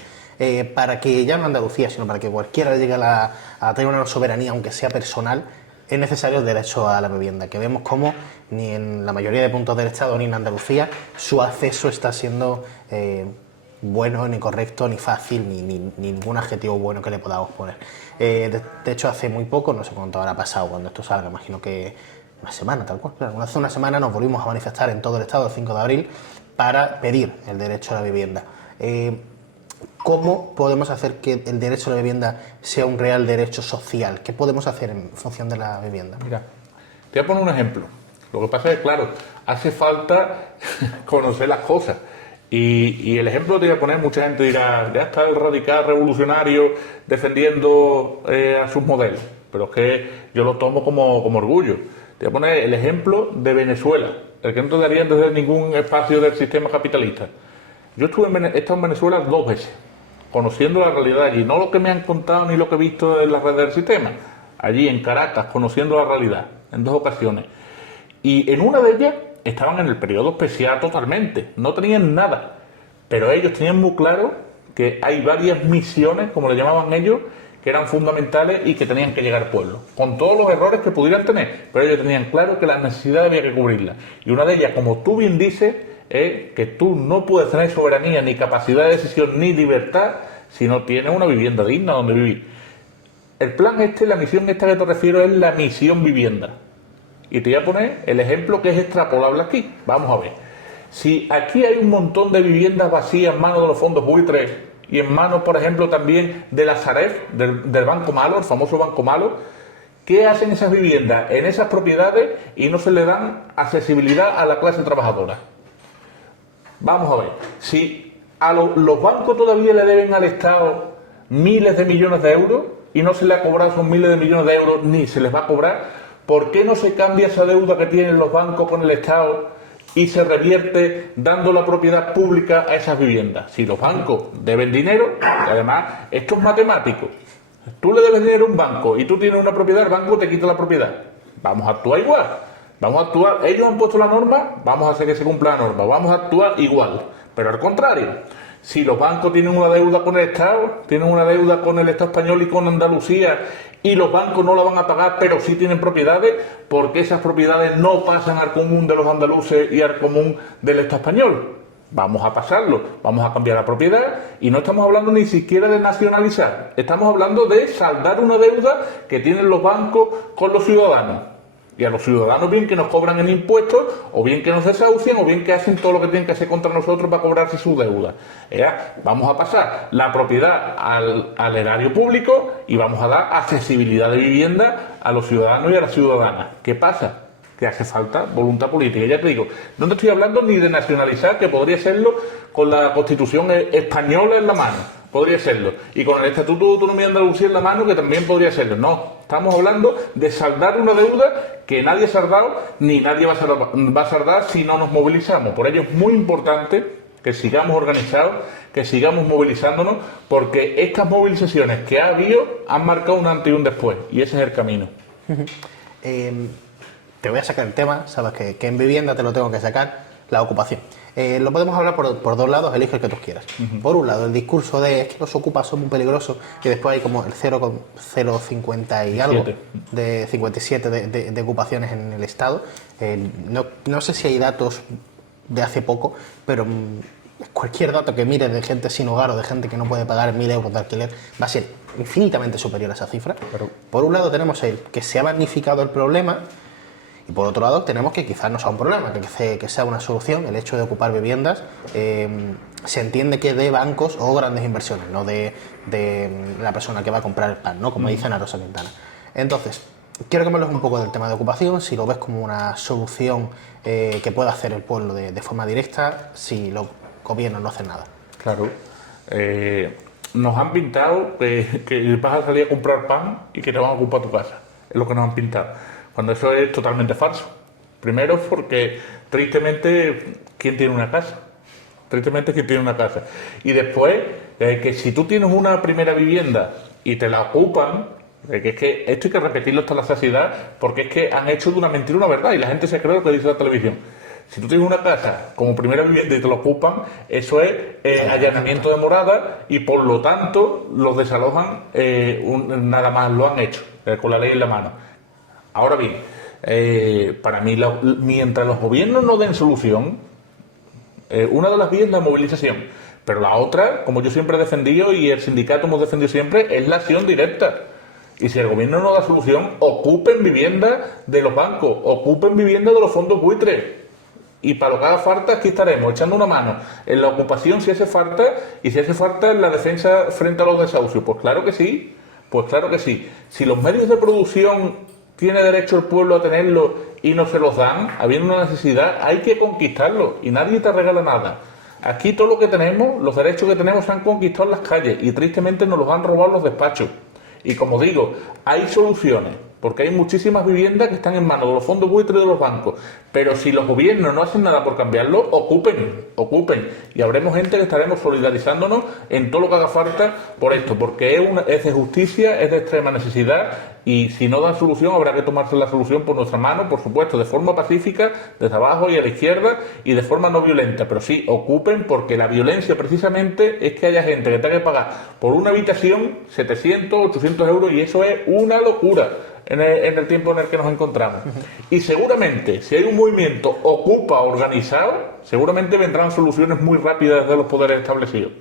Para que ya no Andalucía, sino para que cualquiera llegue a tener una soberanía, aunque sea personal, es necesario el derecho a la vivienda, que vemos como ni en la mayoría de puntos del Estado ni en Andalucía su acceso está siendo bueno, ni correcto, ni fácil, ni ningún adjetivo bueno que le podamos poner. De hecho, hace muy poco, no sé cuánto habrá pasado cuando esto salga, imagino que una semana, tal cual. Claro, hace una semana nos volvimos a manifestar en todo el Estado el 5 de abril para pedir el derecho a la vivienda. ¿Cómo podemos hacer que el derecho a la vivienda sea un real derecho social? ¿Qué podemos hacer en función de la vivienda? Mira, te voy a poner un ejemplo. Lo que pasa es que, claro, hace falta conocer las cosas. Y el ejemplo que te voy a poner, mucha gente dirá, ya está el radical revolucionario defendiendo a sus modelos. Pero es que yo lo tomo como orgullo. Te voy a poner el ejemplo de Venezuela, el que no te darían desde ningún espacio del sistema capitalista. Yo he estado en Venezuela 2 veces, conociendo la realidad allí, no lo que me han contado ni lo que he visto en las redes del sistema, allí en Caracas, conociendo la realidad, en 2 ocasiones. Y en una de ellas estaban en el periodo especial totalmente, no tenían nada, pero ellos tenían muy claro que hay varias misiones, como le llamaban ellos, que eran fundamentales y que tenían que llegar al pueblo, con todos los errores que pudieran tener, pero ellos tenían claro que las necesidades había que cubrirlas. Y una de ellas, como tú bien dices, es que tú no puedes tener soberanía, ni capacidad de decisión, ni libertad, si no tienes una vivienda digna donde vivir. El plan la misión esta que te refiero es la misión vivienda. Y te voy a poner el ejemplo que es extrapolable aquí. Vamos a ver. Si aquí hay un montón de viviendas vacías en manos de los fondos buitres y en manos, por ejemplo, también de la Sareb, del Banco Malo, el famoso Banco Malo, ¿qué hacen esas viviendas en esas propiedades y no se le dan accesibilidad a la clase trabajadora? Vamos a ver. Si a los bancos todavía le deben al Estado miles de millones de euros y no se le ha cobrado esos miles de millones de euros ni se les va a cobrar, ¿por qué no se cambia esa deuda que tienen los bancos con el Estado y se revierte dando la propiedad pública a esas viviendas? Si los bancos deben dinero, además, esto es matemático. Tú le debes dinero a un banco y tú tienes una propiedad, el banco te quita la propiedad. Vamos a actuar igual. Vamos a actuar, ellos han puesto la norma, vamos a hacer que se cumpla la norma. Vamos a actuar igual. Pero al contrario, si los bancos tienen una deuda con el Estado, tienen una deuda con el Estado español y con Andalucía, y los bancos no la van a pagar, pero sí tienen propiedades, porque esas propiedades no pasan al común de los andaluces y al común del Estado español. Vamos a pasarlo, vamos a cambiar la propiedad y no estamos hablando ni siquiera de nacionalizar, estamos hablando de saldar una deuda que tienen los bancos con los ciudadanos. Y a los ciudadanos bien que nos cobran en impuestos, o bien que nos desahucian, o bien que hacen todo lo que tienen que hacer contra nosotros para cobrarse su deuda. Vamos a pasar la propiedad al erario público y vamos a dar accesibilidad de vivienda a los ciudadanos y a las ciudadanas. ¿Qué pasa? Que hace falta voluntad política. Ya te digo, no te estoy hablando ni de nacionalizar, que podría serlo con la Constitución española en la mano. Podría serlo. Y con el Estatuto de Autonomía de Andalucía en la mano, que también podría serlo. No, estamos hablando de saldar una deuda que nadie ha saldado, ni nadie va a saldar si no nos movilizamos. Por ello es muy importante que sigamos organizados, que sigamos movilizándonos, porque estas movilizaciones que ha habido han marcado un antes y un después. Y ese es el camino. Te voy a sacar el tema, sabes que en vivienda te lo tengo que sacar, la ocupación. Lo podemos hablar por 2 lados, elige el que tú quieras. Por un lado, el discurso de es que los ocupas son muy peligrosos, y después hay como el 0,050 y algo, de 57 de ocupaciones en el Estado. No sé si hay datos de hace poco, pero cualquier dato que mires de gente sin hogar o de gente que no puede pagar 1.000 euros de alquiler va a ser infinitamente superior a esa cifra. Pero por un lado tenemos el que se ha magnificado el problema, y por otro lado tenemos que quizás no sea un problema, que sea una solución el hecho de ocupar viviendas. Se entiende que de bancos o grandes inversiones, no de la persona que va a comprar el pan, ¿no? Como dice Ana Rosa Quintana. Entonces, quiero que me hables un poco del tema de ocupación, si lo ves como una solución que pueda hacer el pueblo de forma directa, si los gobiernos no hacen nada. Claro. Nos han pintado que vas a salir a comprar pan y que te van a ocupar tu casa. Es lo que nos han pintado. Cuando eso es totalmente falso. Primero porque, tristemente, ¿quién tiene una casa? Tristemente, ¿quién tiene una casa? Y después, que si tú tienes una primera vivienda y te la ocupan, que es que esto hay que repetirlo hasta la saciedad, porque es que han hecho de una mentira una verdad y la gente se cree lo que dice la televisión. Si tú tienes una casa como primera vivienda y te lo ocupan, eso es allanamiento de morada y por lo tanto los desalojan, nada más lo han hecho, con la ley en la mano. Ahora bien, para mí, mientras los gobiernos no den solución, una de las vías es la movilización, pero la otra, como yo siempre he defendido y el sindicato hemos defendido siempre, es la acción directa. Y si el gobierno no da solución, ocupen viviendas de los bancos, ocupen viviendas de los fondos buitres. Y para lo que haga falta, aquí estaremos, echando una mano en la ocupación si hace falta, y si hace falta en la defensa frente a los desahucios. Pues claro que sí, pues claro que sí. Si los medios de producción tiene derecho el pueblo a tenerlos y no se los dan, habiendo una necesidad, hay que conquistarlos y nadie te regala nada. Aquí todo lo que tenemos, los derechos que tenemos se han conquistado en las calles y tristemente nos los han robado los despachos. Y como digo, hay soluciones, porque hay muchísimas viviendas que están en manos de los fondos buitres y de los bancos. Pero si los gobiernos no hacen nada por cambiarlo, ocupen. Y habremos gente que estaremos solidarizándonos en todo lo que haga falta por esto, porque es de justicia, es de extrema necesidad, y si no dan solución habrá que tomarse la solución por nuestra mano, por supuesto, de forma pacífica, desde abajo y a la izquierda, y de forma no violenta. Pero sí, ocupen, porque la violencia precisamente es que haya gente que tenga que pagar por una habitación 700, 800 euros, y eso es una locura en el tiempo en el que nos encontramos. Y seguramente, si hay un movimiento ocupa organizado, seguramente vendrán soluciones muy rápidas de los poderes establecidos.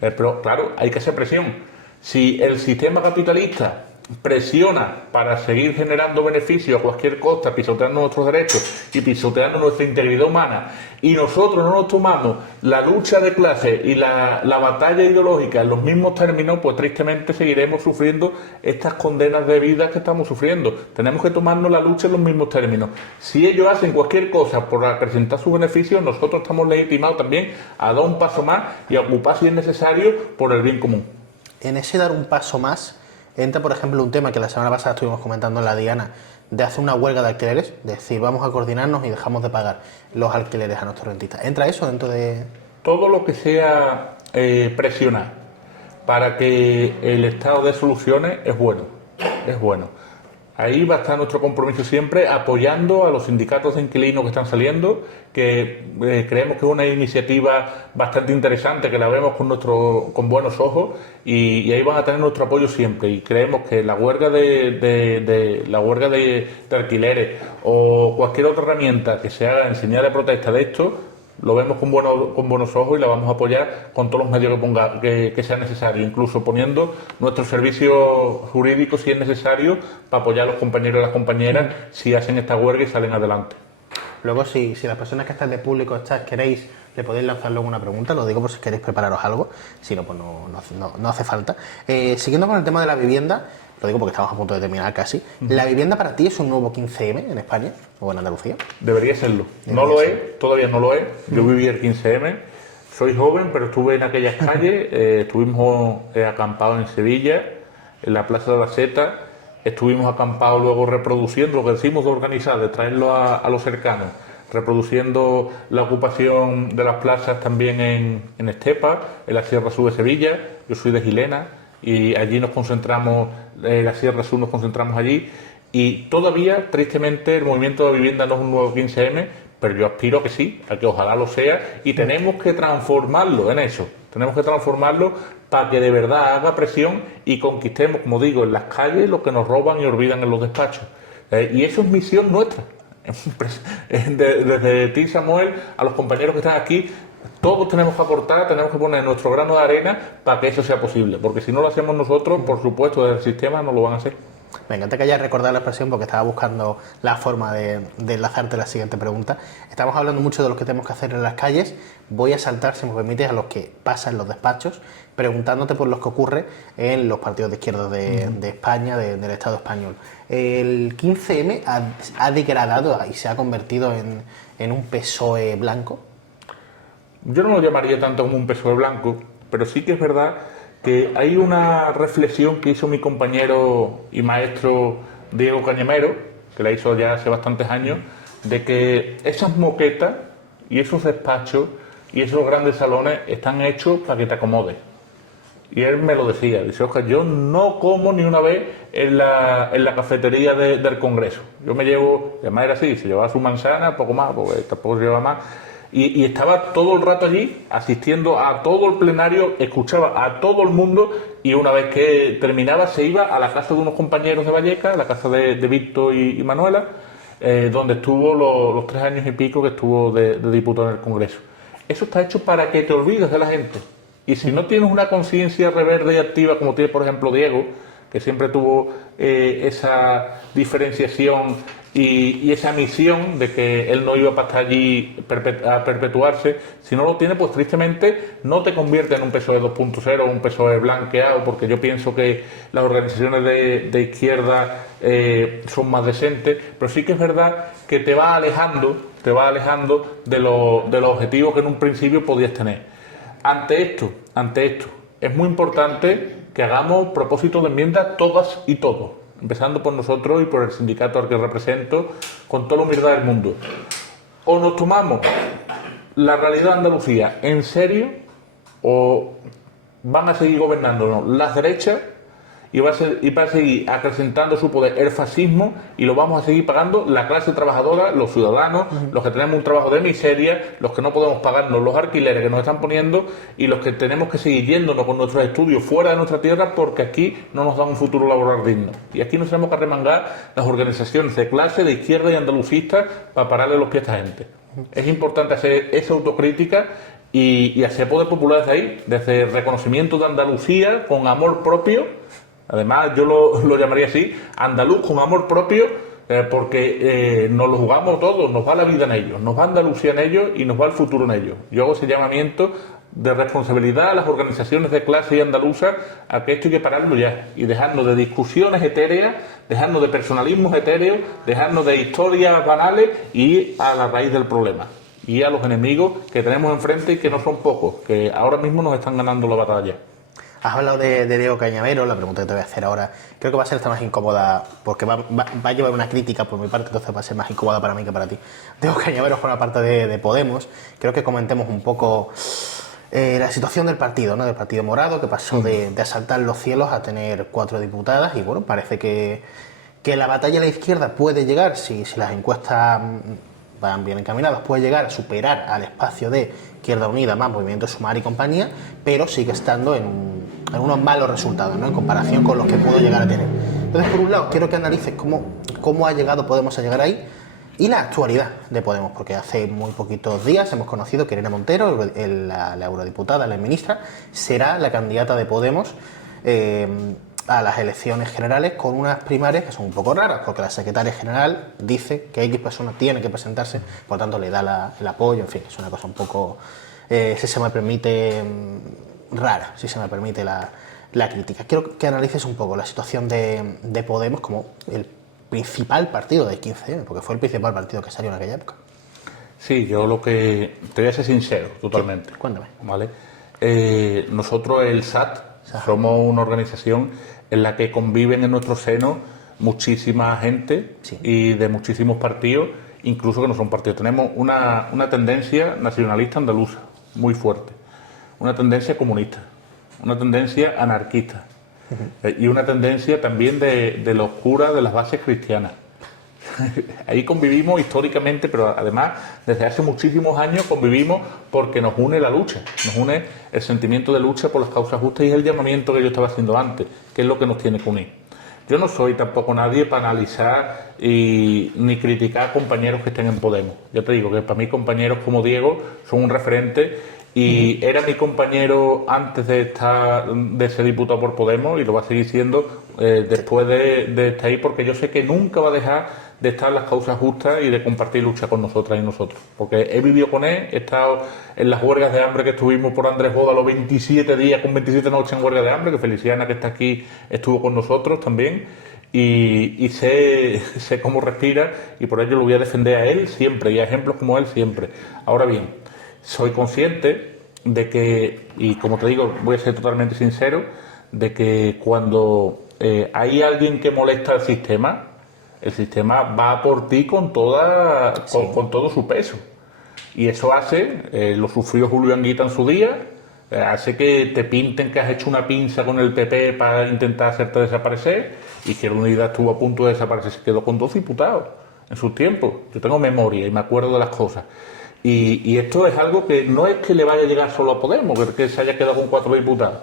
Pero claro, hay que hacer presión. Si el sistema capitalista presiona para seguir generando beneficios a cualquier costa, pisoteando nuestros derechos y pisoteando nuestra integridad humana, y nosotros no nos tomamos la lucha de clase y la batalla ideológica en los mismos términos, pues tristemente seguiremos sufriendo estas condenas de vida que estamos sufriendo. Tenemos que tomarnos la lucha en los mismos términos. Si ellos hacen cualquier cosa por acrecentar sus beneficios, nosotros estamos legitimados también a dar un paso más y a ocupar, si es necesario, por el bien común. En ese dar un paso más entra, por ejemplo, un tema que la semana pasada estuvimos comentando en la Diana, de hacer una huelga de alquileres, de decir, vamos a coordinarnos y dejamos de pagar los alquileres a nuestros rentistas. ¿Entra eso dentro de...? Todo lo que sea presionar para que el Estado dé soluciones es bueno, es bueno. Ahí va a estar nuestro compromiso siempre, apoyando a los sindicatos de inquilinos que están saliendo, que creemos que es una iniciativa bastante interesante, que la vemos con buenos ojos, y ahí van a tener nuestro apoyo siempre. Y creemos que la huelga de alquileres o cualquier otra herramienta que se haga en señal de protesta de esto, lo vemos con buenos ojos y la vamos a apoyar con todos los medios que sea necesario, incluso poniendo nuestros servicios jurídicos si es necesario, para apoyar a los compañeros y las compañeras si hacen esta huelga y salen adelante. Luego, si las personas que están de público queréis, le podéis lanzar luego una pregunta, lo digo por si queréis prepararos algo, si no, pues no hace falta. Siguiendo con el tema de la vivienda, lo digo porque estamos a punto de terminar casi. ¿La vivienda para ti es un nuevo 15M en España o en Andalucía? Debería serlo. No lo es, todavía no lo es. Yo viví el 15M, soy joven, pero estuve en aquellas calles, estuvimos acampados en Sevilla, en la Plaza de la Seta, estuvimos acampados luego reproduciendo lo que decimos de organizar, de traerlo a los cercanos, reproduciendo la ocupación de las plazas también en Estepa, en la Sierra Sur de Sevilla. Yo soy de Gilena y allí nos concentramos, en la Sierra Sur nos concentramos allí, y todavía, tristemente, el movimiento de vivienda no es un nuevo 15M, pero yo aspiro a que sí, a que ojalá lo sea, y tenemos que transformarlo en eso, tenemos que transformarlo para que de verdad haga presión y conquistemos, como digo, en las calles lo que nos roban y olvidan en los despachos. Y eso es misión nuestra. Desde ti, Samuel, a los compañeros que están aquí, todos tenemos que aportar, tenemos que poner nuestro grano de arena para que eso sea posible, porque si no lo hacemos nosotros, por supuesto, desde el sistema no lo van a hacer. Venga, antes que haya recordado la expresión, porque estaba buscando la forma de enlazarte la siguiente pregunta. Estamos hablando mucho de lo que tenemos que hacer en las calles. Voy a saltar, si me permites, a los que pasan en los despachos, preguntándote por lo que ocurre en los partidos de izquierda de España, del Estado español. El 15M ha degradado y se ha convertido en un PSOE blanco. Yo no lo llamaría tanto como un PSOE blanco, pero sí que es verdad que hay una reflexión que hizo mi compañero y maestro Diego Cañamero, que la hizo ya hace bastantes años, de que esas moquetas y esos despachos y esos grandes salones están hechos para que te acomodes. Y él me lo decía, dice, Óscar, yo no como ni una vez en la cafetería del Congreso. Yo me llevo, además era así, se llevaba su manzana, poco más, porque tampoco se llevaba más. Y estaba todo el rato allí, asistiendo a todo el plenario, escuchaba a todo el mundo, y una vez que terminaba se iba a la casa de unos compañeros de Vallecas, la casa de Víctor y Manuela, donde estuvo los 3 años y pico que estuvo de diputado en el Congreso. Eso está hecho para que te olvides de la gente. Y si no tienes una conciencia reverde y activa, como tiene, por ejemplo, Diego, que siempre tuvo esa diferenciación y esa misión de que él no iba para estar allí a perpetuarse, si no lo tiene, pues tristemente no te convierte en un PSOE 2.0 o un PSOE blanqueado, porque yo pienso que las organizaciones de izquierda son más decentes, pero sí que es verdad que te va alejando de los objetivos que en un principio podías tener. Ante esto, es muy importante que hagamos propósitos de enmienda todas y todos, empezando por nosotros y por el sindicato al que represento, con toda la humildad del mundo. O nos tomamos la realidad de Andalucía en serio, o van a seguir gobernándonos las derechas y va a seguir acrecentando su poder el fascismo, y lo vamos a seguir pagando la clase trabajadora, los ciudadanos, los que tenemos un trabajo de miseria, los que no podemos pagarnos los alquileres que nos están poniendo, y los que tenemos que seguir yéndonos con nuestros estudios fuera de nuestra tierra porque aquí no nos dan un futuro laboral digno. Y aquí nos tenemos que arremangar las organizaciones de clase, de izquierda y andalucistas para pararle los pies a esta gente. Es importante hacer esa autocrítica y hacer poder popular desde ahí, desde el reconocimiento de Andalucía con amor propio. Además, yo lo llamaría así, andaluz con amor propio, porque nos lo jugamos todos, nos va la vida en ellos, nos va Andalucía en ellos y nos va el futuro en ellos. Yo hago ese llamamiento de responsabilidad a las organizaciones de clase y andaluza, a que esto hay que pararlo ya, y dejarnos de discusiones etéreas, dejarnos de personalismos etéreos, dejarnos de historias banales y a la raíz del problema. Y a los enemigos que tenemos enfrente y que no son pocos, que ahora mismo nos están ganando la batalla. Has hablado de Diego Cañavero. La pregunta que te voy a hacer ahora creo que va a ser esta más incómoda, porque va a llevar una crítica por mi parte, entonces va a ser más incómoda para mí que para ti. Diego Cañavero forma parte de Podemos. Creo que comentemos un poco la situación del partido, ¿no? Del Partido Morado, que pasó de asaltar los cielos a tener 4 diputadas, y bueno, parece que la batalla de la izquierda puede llegar, si las encuestas van bien encaminadas, puede llegar a superar al espacio de Izquierda Unida más Movimiento Sumar y compañía, pero sigue estando en unos malos resultados, ¿no? En comparación con los que pudo llegar a tener. Entonces, por un lado, quiero que analices cómo ha llegado Podemos a llegar ahí, y la actualidad de Podemos, porque hace muy poquitos días hemos conocido que Irene Montero, la eurodiputada, la ministra, será la candidata de Podemos a las elecciones generales, con unas primarias que son un poco raras, porque la secretaria general dice que X persona tiene que presentarse, por tanto le da el apoyo, en fin, es una cosa un poco, si se me permite, rara, si se me permite la crítica. Quiero que analices un poco la situación de Podemos como el principal partido del 15M, porque fue el principal partido que salió en aquella época. Sí, yo te voy a ser sincero, totalmente. Sí, cuéntame. ¿Vale? Nosotros, el SAT, somos una organización en la que conviven en nuestro seno muchísima gente, sí, y de muchísimos partidos, incluso que no son partidos. Tenemos una tendencia nacionalista andaluza muy fuerte, una tendencia comunista, una tendencia anarquista, y una tendencia también de la oscura de las bases cristianas. Ahí convivimos históricamente, pero además desde hace muchísimos años convivimos porque nos une la lucha, nos une el sentimiento de lucha por las causas justas, y es el llamamiento que yo estaba haciendo antes, que es lo que nos tiene que unir. Yo no soy tampoco nadie para analizar ni criticar a compañeros que estén en Podemos. Yo te digo que para mí compañeros como Diego son un referente, y era mi compañero antes de ser diputado por Podemos, y lo va a seguir siendo después de estar ahí, porque yo sé que nunca va a dejar de estar en las causas justas y de compartir lucha con nosotras y nosotros, porque he vivido con él, he estado en las huelgas de hambre que estuvimos por Andrés Boda, los 27 días con 27 noches en huelga de hambre, que Feliciana, que está aquí, estuvo con nosotros también, y sé cómo respira, y por ello lo voy a defender a él siempre, y a ejemplos como él siempre. Ahora bien, soy consciente de que, y como te digo, voy a ser totalmente sincero, de que cuando hay alguien que molesta al sistema, el sistema va por ti con todo su peso. Y eso lo sufrió Julio Anguita en su día, Hace que te pinten que has hecho una pinza con el PP para intentar hacerte desaparecer. Izquierda Unida estuvo a punto de desaparecer, se quedó con 2 diputados en sus tiempos. Yo tengo memoria y me acuerdo de las cosas. Y esto es algo que no es que le vaya a llegar solo a Podemos, que se haya quedado con 4 diputados,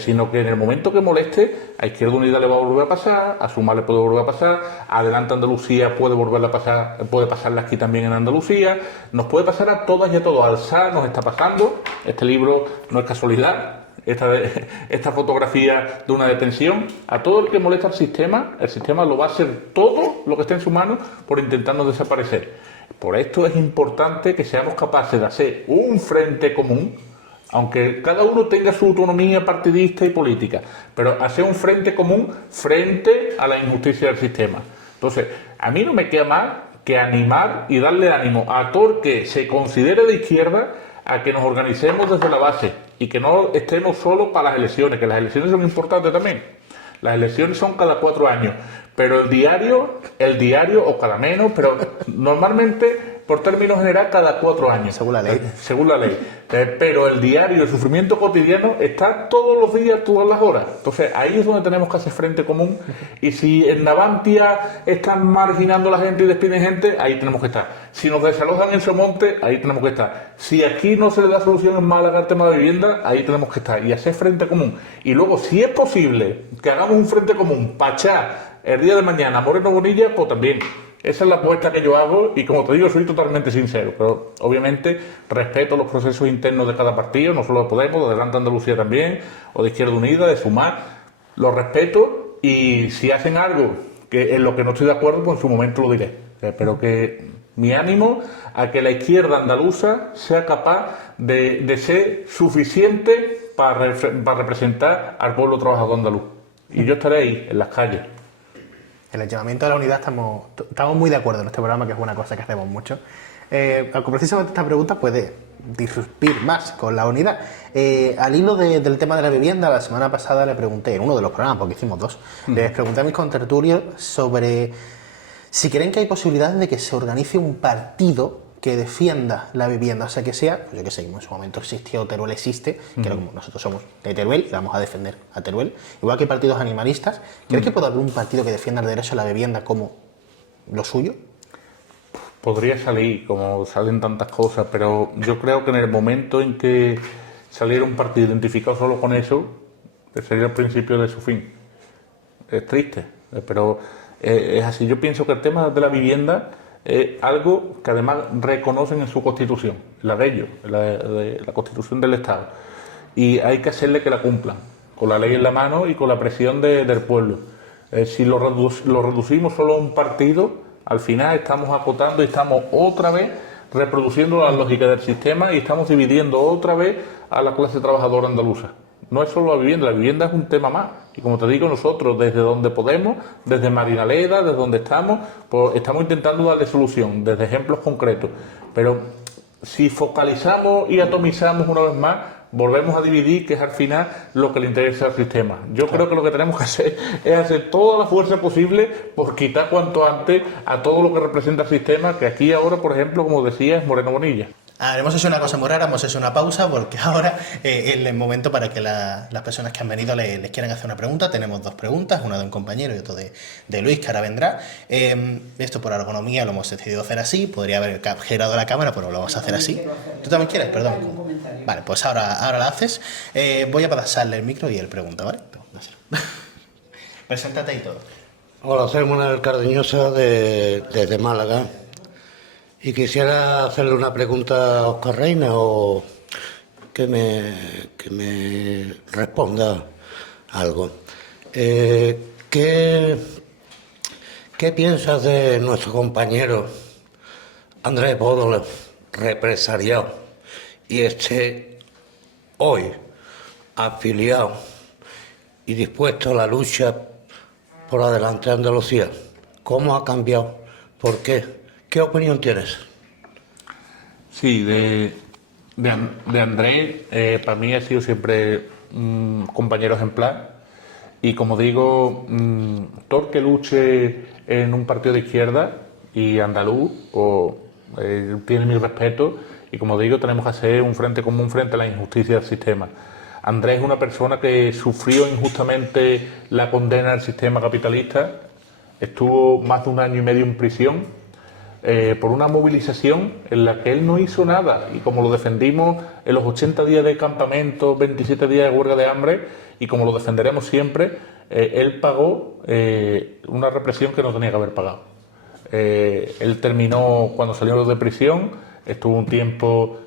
sino que en el momento que moleste, a Izquierda Unida le va a volver a pasar, a Sumar le puede volver a pasar, Adelante Andalucía puede volver a pasar, puede pasarle aquí también en Andalucía, nos puede pasar a todas y a todos. Al SAR nos está pasando, este libro no es casualidad, esta fotografía de una detención. A todo el que molesta el sistema lo va a hacer todo lo que esté en su mano por intentarnos desaparecer. Por esto es importante que seamos capaces de hacer un frente común, aunque cada uno tenga su autonomía partidista y política, pero hacer un frente común frente a la injusticia del sistema. Entonces, a mí no me queda más que animar y darle ánimo a todo el que se considere de izquierda a que nos organicemos desde la base y que no estemos solo para las elecciones, que las elecciones son importantes también. Las elecciones son cada 4 años, pero el diario o cada menos, pero normalmente por término general cada 4 años. Según la ley. Según la ley. Pero el diario, el sufrimiento cotidiano está todos los días, todas las horas. Entonces ahí es donde tenemos que hacer frente común. Y si en Navantia están marginando a la gente y despiden gente, ahí tenemos que estar. Si nos desalojan en Somonte, ahí tenemos que estar. Si aquí no se le da solución en Málaga al tema de vivienda, ahí tenemos que estar. Y hacer frente común. Y luego, si es posible que hagamos un frente común, Pachá, el día de mañana, Moreno Bonilla, pues también. Esa es la apuesta que yo hago y, como te digo, soy totalmente sincero, pero obviamente respeto los procesos internos de cada partido, no solo de Podemos, de Adelante Andalucía también, o de Izquierda Unida, de Sumar, los respeto, y si hacen algo que en lo que no estoy de acuerdo, pues en su momento lo diré. Pero que mi ánimo a que la izquierda andaluza sea capaz de ser suficiente para representar al pueblo trabajador andaluz. Y yo estaré ahí, en las calles. En el llamamiento a la unidad estamos muy de acuerdo en este programa, que es una cosa que hacemos mucho. Precisamente esta pregunta puede disrumpir más con la unidad. Al hilo del tema de la vivienda, la semana pasada le pregunté, en uno de los programas, porque hicimos 2, les pregunté a mis contertulios sobre si creen que hay posibilidades de que se organice un partido que defienda la vivienda, o sea, que sea, pues yo que sé, en su momento existió, Teruel existe, que como nosotros somos de Teruel y vamos a defender a Teruel, igual que hay partidos animalistas. ¿Crees que puede haber un partido que defienda el derecho a la vivienda como lo suyo? Podría salir, como salen tantas cosas, pero yo creo que en el momento en que saliera un partido identificado solo con eso, sería el principio de su fin. Es triste, pero es así. Yo pienso que el tema de la vivienda es algo que además reconocen en su constitución, la de ellos, la constitución del Estado, y hay que hacerle que la cumplan, con la ley en la mano y con la presión del pueblo. Si lo reducimos solo a un partido, al final estamos acotando y estamos otra vez reproduciendo la lógica del sistema y estamos dividiendo otra vez a la clase trabajadora andaluza. No es solo la vivienda es un tema más. Y como te digo, nosotros desde donde podemos, desde Marinaleda, desde donde estamos, pues estamos intentando darle solución, desde ejemplos concretos. Pero si focalizamos y atomizamos una vez más, volvemos a dividir, que es al final lo que le interesa al sistema. Yo creo que lo que tenemos que hacer es hacer toda la fuerza posible por quitar cuanto antes a todo lo que representa el sistema, que aquí ahora, por ejemplo, como decía, es Moreno Bonilla. Hemos hecho una cosa muy rara, hemos hecho una pausa porque ahora es el momento para que las personas que han venido les quieran hacer una pregunta. Tenemos 2 preguntas, una de un compañero y otra de Luis, que ahora vendrá. Esto por ergonomía lo hemos decidido hacer así, podría haber girado la cámara, pero lo vamos a hacer así. ¿Tú también quieres? Perdón. Vale, pues ahora la haces. Voy a pasarle el micro y él pregunta, ¿vale? Preséntate y todo. Hola, soy Manuel Cardeñosa desde Málaga. Y quisiera hacerle una pregunta a Óscar Reina o que me responda algo. ¿Qué piensas de nuestro compañero Andrés Bódolo, represaliado, y hoy afiliado y dispuesto a la lucha por Adelante Andalucía? ¿Cómo ha cambiado? ¿Por qué? ¿Qué opinión tienes? Sí, de Andrés, para mí ha sido siempre un compañero ejemplar. Y como digo, todo el que luche en un partido de izquierda y andaluz, tiene mi respeto y como digo, tenemos que hacer un frente común frente a la injusticia del sistema. Andrés es una persona que sufrió injustamente la condena del sistema capitalista, estuvo más de 1 año y medio en prisión por una movilización en la que él no hizo nada, y como lo defendimos en los 80 días de campamento, 27 días de huelga de hambre, y como lo defenderemos siempre, él pagó una represión que no tenía que haber pagado. Él terminó cuando salió de prisión, estuvo un tiempo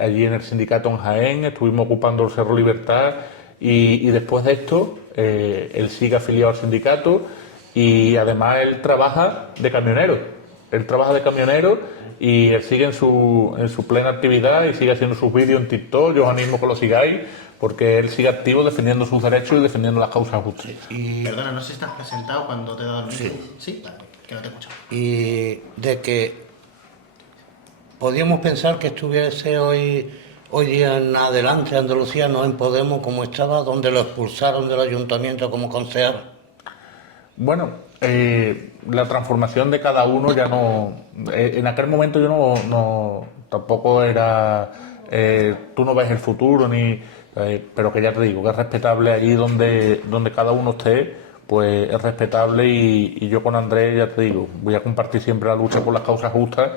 allí en el sindicato en Jaén, estuvimos ocupando el Cerro Libertad, y después de esto él sigue afiliado al sindicato, y además él trabaja de camionero. Y él sigue en su plena actividad y sigue haciendo sus vídeos en TikTok. Yo os animo que lo sigáis, porque él sigue activo defendiendo sus derechos y defendiendo las causas justas. Y perdona, no sé si estás presentado cuando te he dado el micro. Sí, vale, que no te escucho. Y de que podíamos pensar que estuviese hoy día en adelante Andalucía, no en Podemos, como estaba, donde lo expulsaron del ayuntamiento como concejal. Bueno, la transformación de cada uno ya no... en aquel momento yo no tampoco era... tú no ves el futuro, pero que ya te digo, que es respetable allí donde cada uno esté, pues es respetable, y yo con Andrés, ya te digo, voy a compartir siempre la lucha por las causas justas,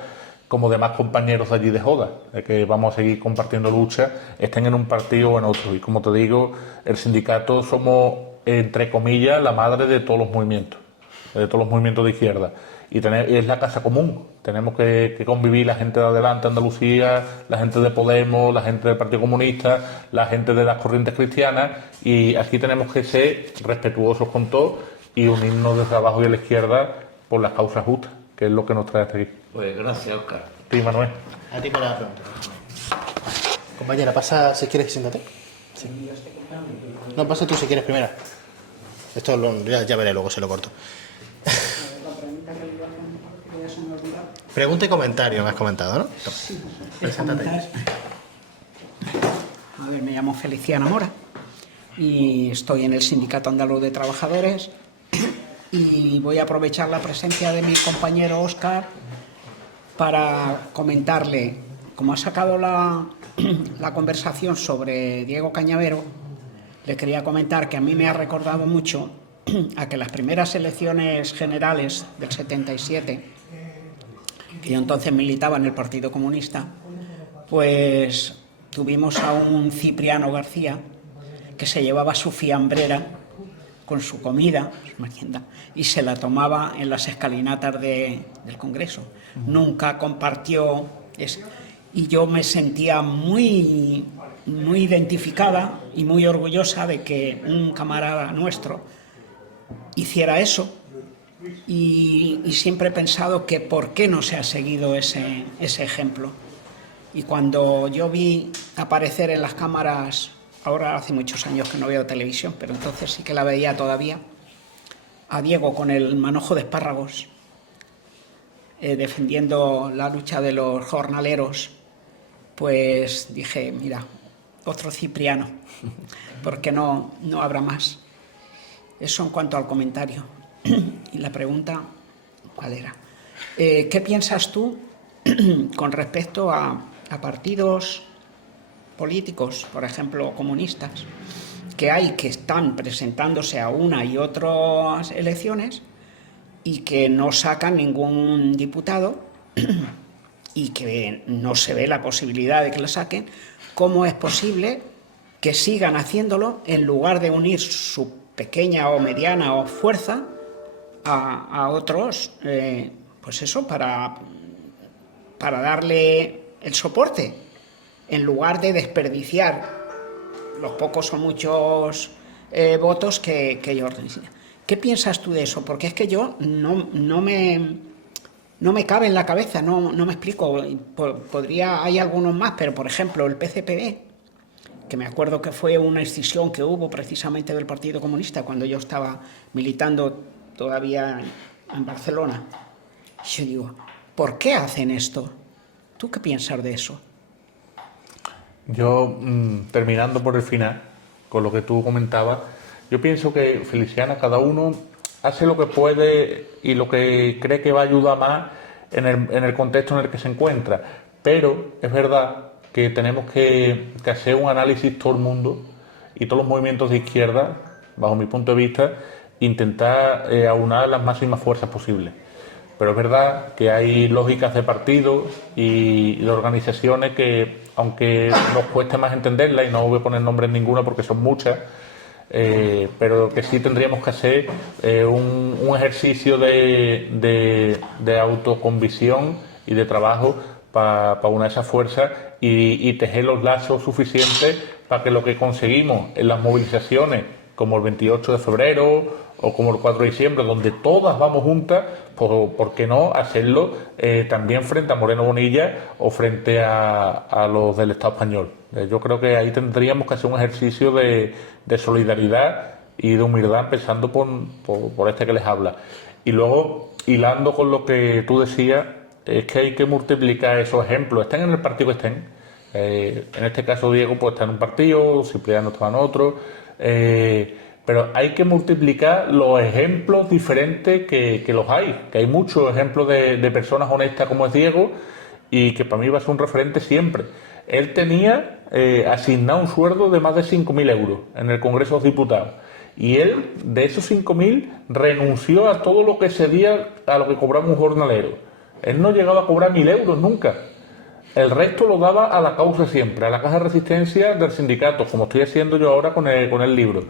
como demás compañeros de allí de Joda, que vamos a seguir compartiendo lucha, estén en un partido o en otro. Y como te digo, el sindicato somos, entre comillas, la madre de todos los movimientos de izquierda, y es la casa común. Tenemos que convivir la gente de Adelante Andalucía, la gente de Podemos, la gente del Partido Comunista, la gente de las corrientes cristianas, y aquí tenemos que ser respetuosos con todo y unirnos desde abajo y a la izquierda por las causas justas, que es lo que nos trae hasta aquí. Pues gracias, Óscar. Sí, Manuel. A ti por la pregunta. Compañera, pasa si quieres, siéntate. Sí. No, pasa tú si quieres primero. Esto ya veré luego, se lo corto. Pregunta y comentario, me has comentado, ¿no? Sí, Preséntate. A ver, me llamo Feliciana Mora y estoy en el Sindicato Andaluz de Trabajadores, y voy a aprovechar la presencia de mi compañero Óscar para comentarle, como ha sacado la conversación sobre Diego Cañavero, le quería comentar que a mí me ha recordado mucho a que las primeras elecciones generales del 77, que yo entonces militaba en el Partido Comunista, pues tuvimos a un Cipriano García que se llevaba su fiambrera con su comida, su merienda, y se la tomaba en las escalinatas del Congreso. Nunca compartió eso. Y yo me sentía muy identificada y muy orgullosa de que un camarada nuestro hiciera eso, y siempre he pensado que por qué no se ha seguido ese ejemplo. Y cuando yo vi aparecer en las cámaras, ahora hace muchos años que no veo televisión, pero entonces sí que la veía todavía, a Diego con el manojo de espárragos, defendiendo la lucha de los jornaleros, pues dije, mira, otro Cipriano, porque no habrá más. Eso en cuanto al comentario. Y la pregunta, ¿cuál era? ¿Qué piensas tú con respecto a partidos políticos, por ejemplo, comunistas, que hay que están presentándose a una y otras elecciones y que no sacan ningún diputado y que no se ve la posibilidad de que lo saquen? ¿Cómo es posible que sigan haciéndolo en lugar de unir su pequeña o mediana o fuerza a otros, pues eso, para darle el soporte, en lugar de desperdiciar los pocos o muchos votos que ellos necesitan? ¿Qué piensas tú de eso? Porque es que yo no me cabe en la cabeza, no me explico. Hay algunos más, pero por ejemplo el PCPB, que me acuerdo que fue una escisión que hubo precisamente del Partido Comunista cuando yo estaba militando todavía en Barcelona. Yo digo, ¿por qué hacen esto? ¿Tú qué piensas de eso? Yo, terminando por el final, con lo que tú comentabas, yo pienso que, Feliciana, cada uno hace lo que puede y lo que cree que va a ayudar más en el contexto en el que se encuentra. pero es verdad que tenemos que hacer un análisis todo el mundo y todos los movimientos de izquierda, bajo mi punto de vista, intentar aunar las máximas fuerzas posibles. Pero es verdad que hay lógicas de partidos y de organizaciones que, aunque nos cueste más entenderlas, y no voy a poner nombres ninguna porque son muchas, pero que sí tendríamos que hacer un ejercicio de autoconvicción y de trabajo para unir esas fuerzas y tejer los lazos suficientes para que lo que conseguimos en las movilizaciones, como el 28 de febrero o como el 4 de diciembre, donde todas vamos juntas, ¿por qué no hacerlo también frente a Moreno Bonilla o frente a los del Estado español? Yo creo que ahí tendríamos que hacer un ejercicio de solidaridad y de humildad, empezando por este que les habla. Y luego, hilando con lo que tú decías, es que hay que multiplicar esos ejemplos, estén en el partido que estén. En este caso Diego pues está en un partido, Cipriano está en otro, pero hay que multiplicar los ejemplos diferentes que los hay, que hay muchos ejemplos de personas honestas como es Diego y que para mí va a ser un referente siempre. Él tenía asignado un sueldo de más de 5.000 euros en el Congreso de los Diputados y él de esos 5.000 renunció a todo lo que sería a lo que cobraba un jornalero. Él no llegaba a cobrar 1.000 euros nunca. El resto lo daba a la causa siempre, a la caja de resistencia del sindicato, como estoy haciendo yo ahora con el libro.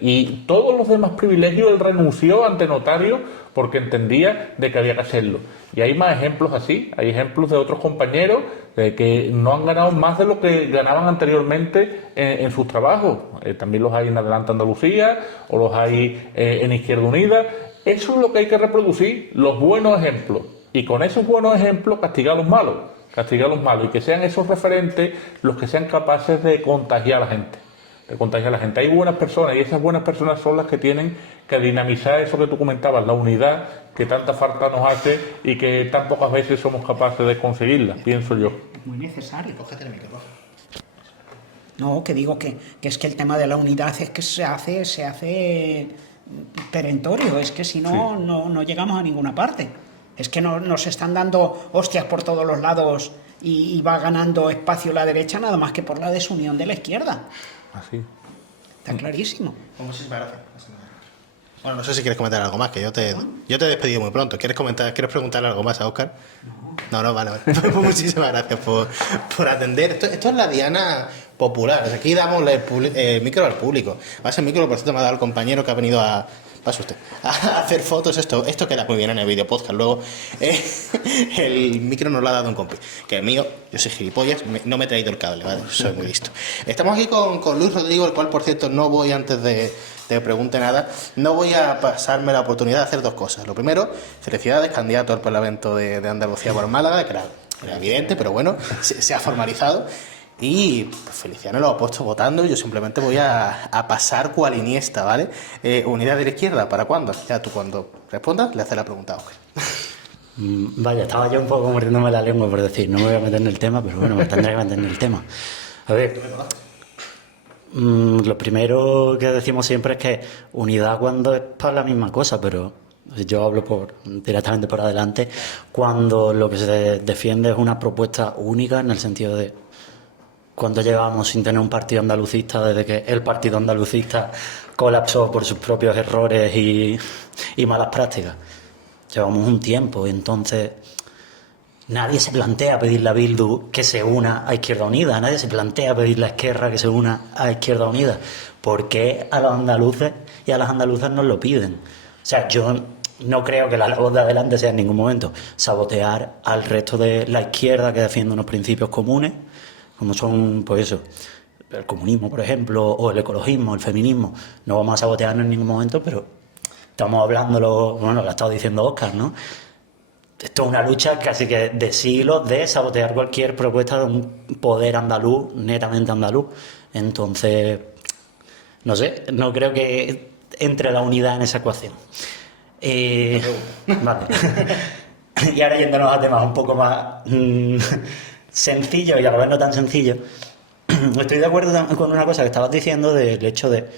Y todos los demás privilegios él renunció ante notario porque entendía de que había que hacerlo. Y hay más ejemplos así, hay ejemplos de otros compañeros que no han ganado más de lo que ganaban anteriormente en sus trabajos. También los hay en Adelante Andalucía o los hay en Izquierda Unida. Eso es lo que hay que reproducir, los buenos ejemplos. Y con esos buenos ejemplos castigar a los malos, y que sean esos referentes los que sean capaces de contagiar a la gente. Hay buenas personas y esas buenas personas son las que tienen que dinamizar eso que tú comentabas, la unidad que tanta falta nos hace y que tan pocas veces somos capaces de conseguirla, pienso yo. Muy necesario. Cógete el micrófono. No, que digo que es que el tema de la unidad es que se hace perentorio, es que si no, Sí. no llegamos a ninguna parte. Es que nos están dando hostias por todos los lados y va ganando espacio la derecha nada más que por la desunión de la izquierda. Así. Está clarísimo. Muchísimas gracias. Bueno, no sé si quieres comentar algo más, que yo te he despedido muy pronto. ¿Quieres preguntarle algo más a Óscar? No, vale. Muchísimas gracias por atender. Esto es la diana popular. O sea, aquí damos el micro al público. Va a ser micro, por cierto, me ha dado el compañero que ha venido a hacer fotos. Esto queda muy bien en el video podcast. Luego, el micro nos lo ha dado un compi. Que el mío, yo soy gilipollas, no me he traído el cable, ¿vale? Soy muy listo. Estamos aquí con Luis Rodrigo, el cual, por cierto, no voy antes de pregunte nada, no voy a pasarme la oportunidad de hacer dos cosas. Lo primero, felicidades, candidato al Parlamento de Andalucía por Málaga, que era evidente, pero bueno, se ha formalizado. Y pues, Feliciano lo ha puesto votando. Yo simplemente voy a pasar cual Iniesta, ¿vale? Unidad de la izquierda, ¿para cuándo? Ya tú cuando respondas le haces la pregunta a Óscar. Vaya, estaba yo un poco mordiéndome la lengua por decir, no me voy a meter en el tema, pero bueno, me tendré que meter en el tema. A ver, lo primero que decimos siempre es que unidad cuando es para la misma cosa, pero yo hablo directamente por adelante, cuando lo que se defiende es una propuesta única en el sentido de cuando llevamos sin tener un partido andalucista desde que el partido andalucista colapsó por sus propios errores y malas prácticas. Llevamos un tiempo y entonces nadie se plantea pedirle a Bildu que se una a Izquierda Unida, nadie se plantea pedirle a Esquerra que se una a Izquierda Unida. ¿Por qué a los andaluces y a las andaluzas nos lo piden? O sea, yo no creo que la labor de Adelante sea en ningún momento sabotear al resto de la izquierda que defiende unos principios comunes, como son, pues eso, el comunismo, por ejemplo, o el ecologismo, el feminismo. No vamos a sabotearnos en ningún momento, pero estamos hablándolo, bueno, lo ha estado diciendo Óscar, ¿no? Esto es una lucha casi que de siglos de sabotear cualquier propuesta de un poder andaluz, netamente andaluz. Entonces, no sé, no creo que entre la unidad en esa ecuación. Vale. Y ahora yéndonos a temas un poco más sencillos y a la vez no tan sencillos. Estoy de acuerdo con una cosa que estabas diciendo del hecho de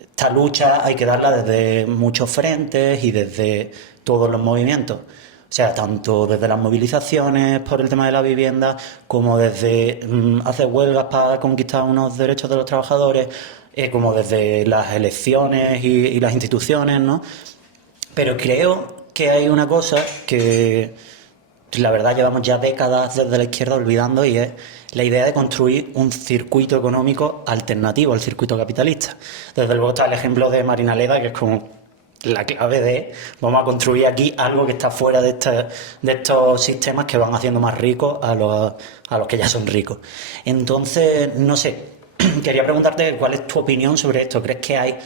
esta lucha hay que darla desde muchos frentes y desde todos los movimientos. O sea, tanto desde las movilizaciones por el tema de la vivienda, como desde hacer huelgas para conquistar unos derechos de los trabajadores, como desde las elecciones y las instituciones, ¿no? Pero creo que hay una cosa que la verdad llevamos ya décadas desde la izquierda olvidando, y es la idea de construir un circuito económico alternativo al circuito capitalista. Desde luego está el ejemplo de Marina Leda, que es como la clave de vamos a construir aquí algo que está fuera de estos sistemas que van haciendo más ricos a los que ya son ricos. Entonces, no sé, quería preguntarte cuál es tu opinión sobre esto. ¿Crees que hay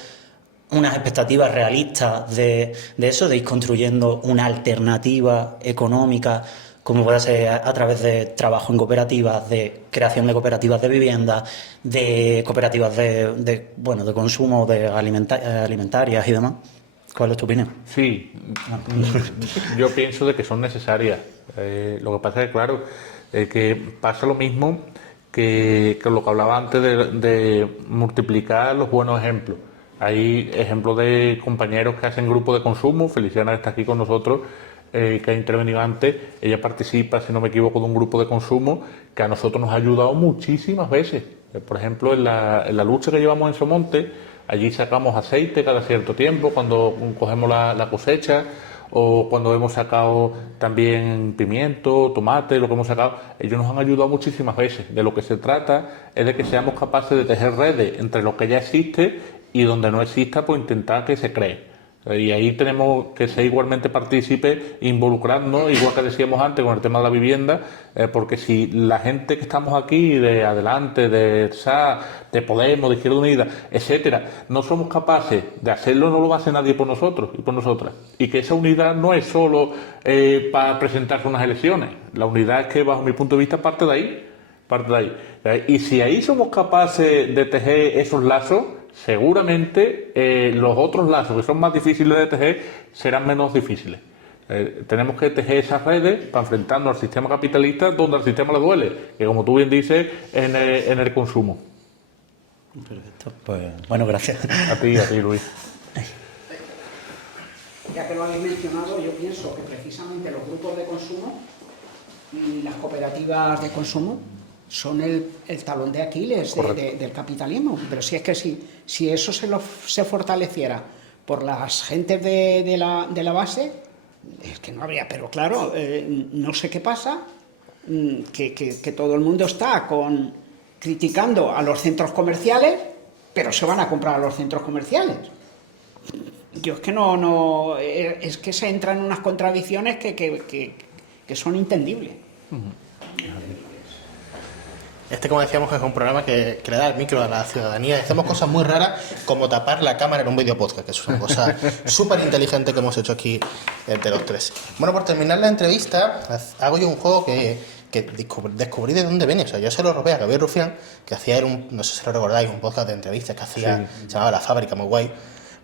unas expectativas realistas de eso, de ir construyendo una alternativa económica, como puede ser a través de trabajo en cooperativas, de creación de cooperativas de vivienda, de cooperativas de consumo de alimentarias y demás? ¿Cuál es tu opinión? Sí, yo pienso de que son necesarias. Lo que pasa es que, claro, que pasa lo mismo que lo que hablaba antes de multiplicar los buenos ejemplos. Hay ejemplos de compañeros que hacen grupos de consumo. Feliciana está aquí con nosotros, que ha intervenido antes. Ella participa, si no me equivoco, de un grupo de consumo que a nosotros nos ha ayudado muchísimas veces. Por ejemplo, en la lucha que llevamos en Somonte, allí sacamos aceite cada cierto tiempo cuando cogemos la cosecha, o cuando hemos sacado también pimiento, tomate, lo que hemos sacado. Ellos nos han ayudado muchísimas veces. De lo que se trata es de que seamos capaces de tejer redes entre lo que ya existe y donde no exista, pues intentar que se cree. Y ahí tenemos que ser igualmente partícipes, involucrarnos, igual que decíamos antes con el tema de la vivienda, porque si la gente que estamos aquí, de Adelante, de SA, de Podemos, de Izquierda Unida, etcétera, no somos capaces de hacerlo, no lo va a hacer nadie por nosotros y por nosotras. Y que esa unidad no es solo para presentarse unas elecciones. La unidad es que, bajo mi punto de vista, parte de ahí. Y si ahí somos capaces de tejer esos lazos, seguramente los otros lazos que son más difíciles de tejer serán menos difíciles. Tenemos que tejer esas redes para enfrentarnos al sistema capitalista, donde al sistema le duele, que, como tú bien dices, en el consumo. Perfecto, pues bueno, gracias. A ti, Luis. Ya que lo habéis mencionado, yo pienso que precisamente los grupos de consumo y las cooperativas de consumo son el talón de Aquiles del capitalismo. Pero si es que si eso se fortaleciera por las gentes de la base, es que no habría. Pero claro, no sé qué pasa, que todo el mundo está criticando a los centros comerciales, pero se van a comprar a los centros comerciales. Yo es que no es que se entran en unas contradicciones que son entendibles. Como decíamos, es un programa que le da el micro a la ciudadanía. Hacemos cosas muy raras, como tapar la cámara en un vídeo podcast, que es una cosa súper inteligente que hemos hecho aquí entre los tres. Bueno, por terminar la entrevista, hago yo un juego que descubrí de dónde viene. O sea, yo se lo robé a Gabriel Rufián, que hacía, no sé si lo recordáis, un podcast de entrevistas que hacía, se llamaba La Fábrica, muy guay.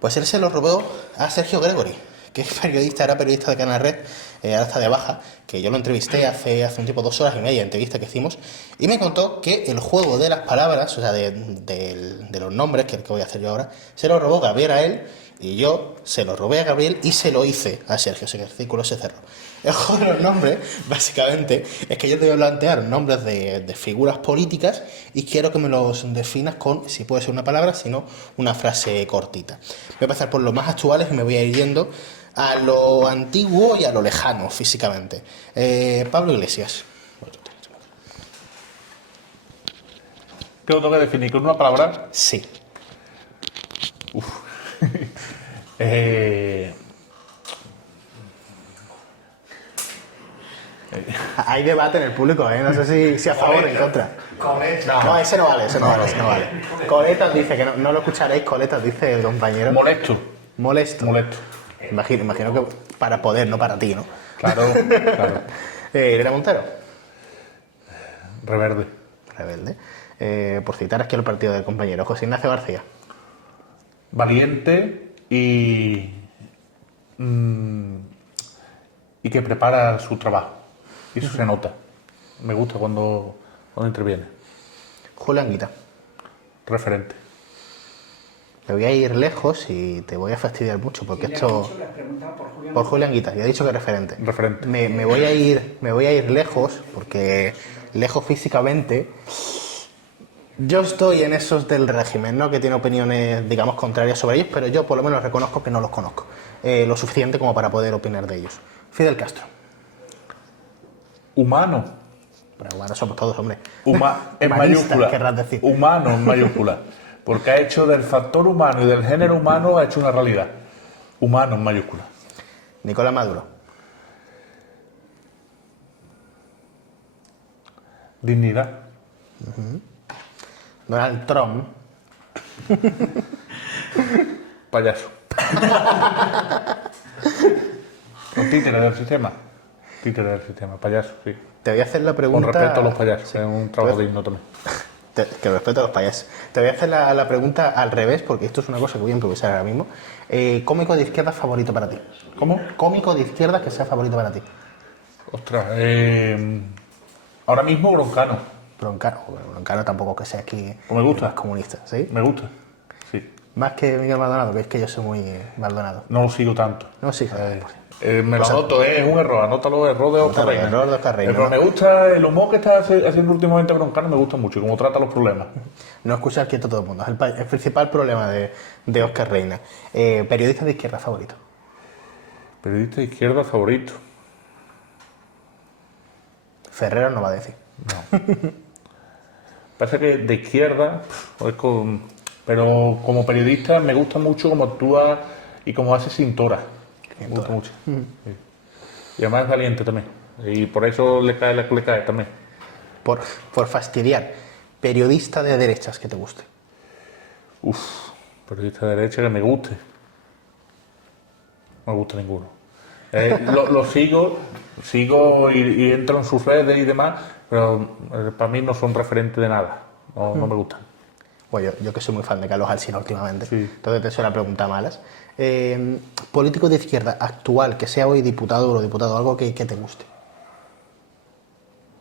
Pues él se lo robó a Sergio Gregory, que es era periodista de Canal Red, ahora está de baja, que yo lo entrevisté hace un tiempo, 2 horas y media de entrevista que hicimos, y me contó que el juego de las palabras, o sea, de los nombres, que es el que voy a hacer yo ahora, se lo robó Gabriel a él, y yo se lo robé a Gabriel y se lo hice a Sergio, o sea que el círculo se cerró. El juego de los nombres, básicamente, es que yo te voy a plantear nombres de figuras políticas y quiero que me los definas con, si puede ser una palabra, si no, una frase cortita. Voy a pasar por los más actuales y me voy a ir yendo a lo antiguo y a lo lejano, físicamente. Pablo Iglesias. ¿Qué lo tengo que definir con una palabra? Sí. Hay debate en el público, no sé si a favor o en contra. No, ese no vale. Coletas dice, que no lo escucharéis, Coletas dice el compañero. Molesto. Imagino que para poder, no para ti, ¿no? Claro. Irene Montero. Rebelde. Por citar aquí el partido del compañero José Ignacio García. Valiente y que prepara su trabajo. Y eso se nota. Me gusta cuando interviene. Julián Guita. Referente. Me voy a ir lejos y te voy a fastidiar mucho porque esto... Por Julián Guita, ya he dicho que referente. Referente. Me voy a ir lejos porque lejos físicamente... Yo estoy en esos del régimen, ¿no? Que tiene opiniones, digamos, contrarias sobre ellos, pero yo por lo menos reconozco que no los conozco lo suficiente como para poder opinar de ellos. Fidel Castro. Humano. Pero bueno, somos todos, hombre. En Humanistas, mayúscula. querrás decir. Humano en mayúscula. Porque ha hecho del factor humano y del género humano, ha hecho una realidad. Humano en mayúscula. Nicolás Maduro. Dignidad. Donald Trump. Payaso. Un títere del sistema. Títere del sistema. Payaso, sí. Te voy a hacer la Con pregunta... respeto a los payasos. Sí. Es un trabajo digno también. Que respeto a los payasos. Te voy a hacer la pregunta al revés, porque esto es una cosa que voy a improvisar ahora mismo. ¿Cómico de izquierda favorito para ti? ¿Cómo? Cómico de izquierda que sea favorito para ti. Ostras. Ahora mismo Broncano. Broncano tampoco que sea aquí Me gusta. más comunista, ¿sí? Me gusta. Sí. Más que Miguel Maldonado, que es que yo soy muy Maldonado. No lo sigo tanto. No, sí, Me lo anoto, es un error, anótalo, error de Oscar Reina. error de Oscar Reina, Pero ¿no? me gusta el humor que está haciendo últimamente Broncano, me gusta mucho, y cómo trata los problemas. No escuchar quieto todo el mundo. Es el principal problema de Oscar Reina. Periodista de izquierda favorito. Periodista de izquierda favorito. Ferrero no va a decir. Parece que de izquierda, pero como periodista me gusta mucho cómo actúa y cómo hace sin tora. Me gusta mucho. Sí. Y además es valiente también. Y por eso le cae la que le cae también. Por fastidiar. Periodista de derechas que te guste. Periodista de derecha que me guste. No me gusta ninguno. Lo sigo y entro en sus redes y demás, pero para mí no son referentes de nada. No me gustan. Bueno, yo que soy muy fan de Carlos Alsina últimamente, Sí. entonces te suena pregunta malas. Político de izquierda actual, que sea hoy diputado o eurodiputado, algo que te guste.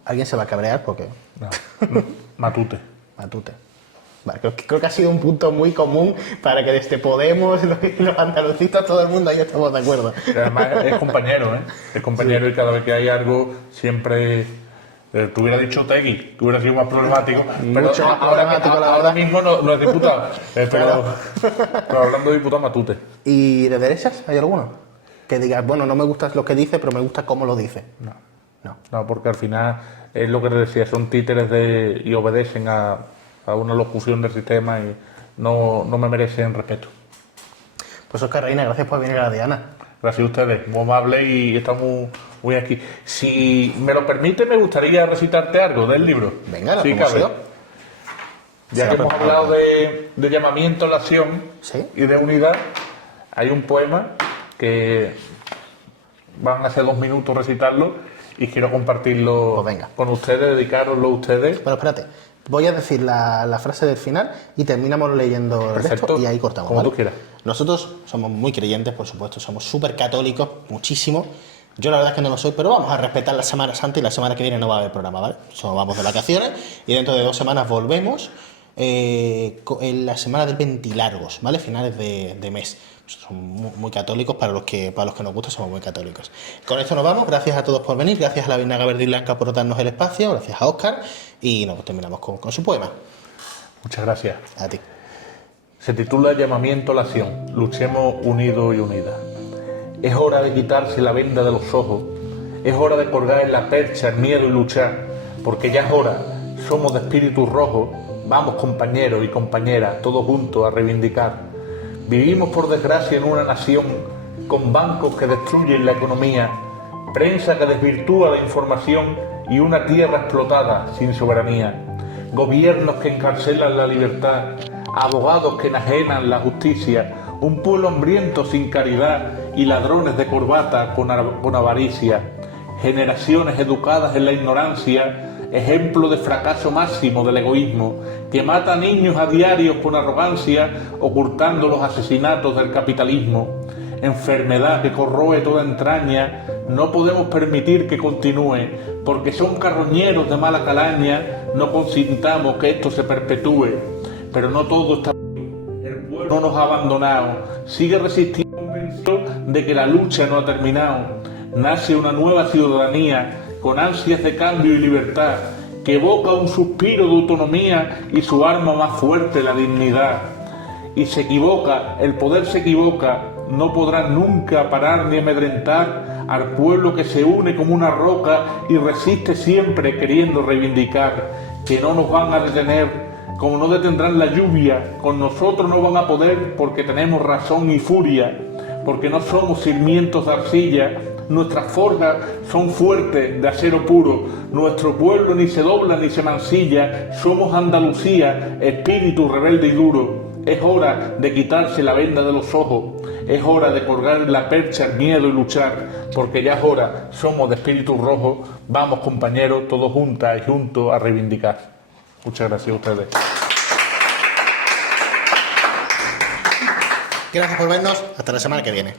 ¿Alguien se va a cabrear? Porque... No. Matute. Matute. Vale, creo que ha sido un punto muy común para que desde Podemos, los andalucistas, todo el mundo ahí estamos de acuerdo. Y además es compañero, ¿eh? Es compañero y cada vez que hay algo siempre... te hubiera dicho Tegui, que hubiera sido más problemático. Pero Mucho más problemático, la ahora verdad. mismo no es diputado. Pero hablando de diputado, Matute. ¿Y de derechas hay alguno? Que digas, bueno, no me gusta lo que dice, pero me gusta cómo lo dice. No, porque al final es lo que te decía, son títeres y obedecen a una locución del sistema y no me merecen respeto. Pues Oscar Reina, gracias por venir a la Diana. Gracias a ustedes, muy amables y estamos muy aquí. Si me lo permite, me gustaría recitarte algo del libro. Venga, sí, ¿cómo cabe. sea? Ya que hemos hablado de llamamiento a la acción ¿Sí? y de unidad, hay un poema que van a ser 2 minutos recitarlo y quiero compartirlo Pues venga. con ustedes, dedicároslo a ustedes. Bueno, espérate. Voy a decir la frase del final y terminamos leyendo el Perfecto. resto y ahí cortamos. Como ¿vale? tú quieras. Nosotros somos muy creyentes, por supuesto, somos súper católicos, muchísimo. Yo la verdad es que no lo soy, pero vamos a respetar la Semana Santa y la semana que viene no va a haber programa, ¿vale? Solo vamos de vacaciones y dentro de 2 semanas volvemos en la semana del Ventilargos, ¿vale? Finales de mes. Somos muy católicos, para los que nos gusta somos muy católicos. Con esto nos vamos, gracias a todos por venir, gracias a la Vinaga Verde y Blanca por darnos el espacio, gracias a Óscar y nos terminamos con su poema. Muchas gracias. A ti. Se titula Llamamiento a la acción. Luchemos unidos y unidas. Es hora de quitarse la venda de los ojos. Es hora de colgar en la percha el miedo y luchar. Porque ya es hora. Somos de espíritu rojo. Vamos, compañeros y compañeras, todos juntos a reivindicar. Vivimos, por desgracia, en una nación con bancos que destruyen la economía, prensa que desvirtúa la información y una tierra explotada sin soberanía. Gobiernos que encarcelan la libertad, abogados que enajenan la justicia, un pueblo hambriento sin caridad y ladrones de corbata con avaricia. Generaciones educadas en la ignorancia, ejemplo de fracaso máximo del egoísmo, que mata a niños a diario con arrogancia, ocultando los asesinatos del capitalismo. Enfermedad que corroe toda entraña, no podemos permitir que continúe, porque son carroñeros de mala calaña, no consintamos que esto se perpetúe. Pero no todo está bien. El pueblo no nos ha abandonado, sigue resistiendo de que la lucha no ha terminado. Nace una nueva ciudadanía con ansias de cambio y libertad, que evoca un suspiro de autonomía y su arma más fuerte, la dignidad. Y se equivoca, el poder se equivoca, no podrá nunca parar ni amedrentar al pueblo que se une como una roca y resiste siempre queriendo reivindicar, que no nos van a detener, como no detendrán la lluvia, con nosotros no van a poder porque tenemos razón y furia, porque no somos sarmientos de arcilla, nuestras forjas son fuertes de acero puro, nuestro pueblo ni se dobla ni se mancilla, somos Andalucía, espíritu rebelde y duro. Es hora de quitarse la venda de los ojos, es hora de colgar la percha al miedo y luchar, porque ya es hora, somos de espíritu rojo, vamos compañeros, todos juntas y juntos a reivindicar. Muchas gracias a ustedes. Gracias por vernos, hasta la semana que viene.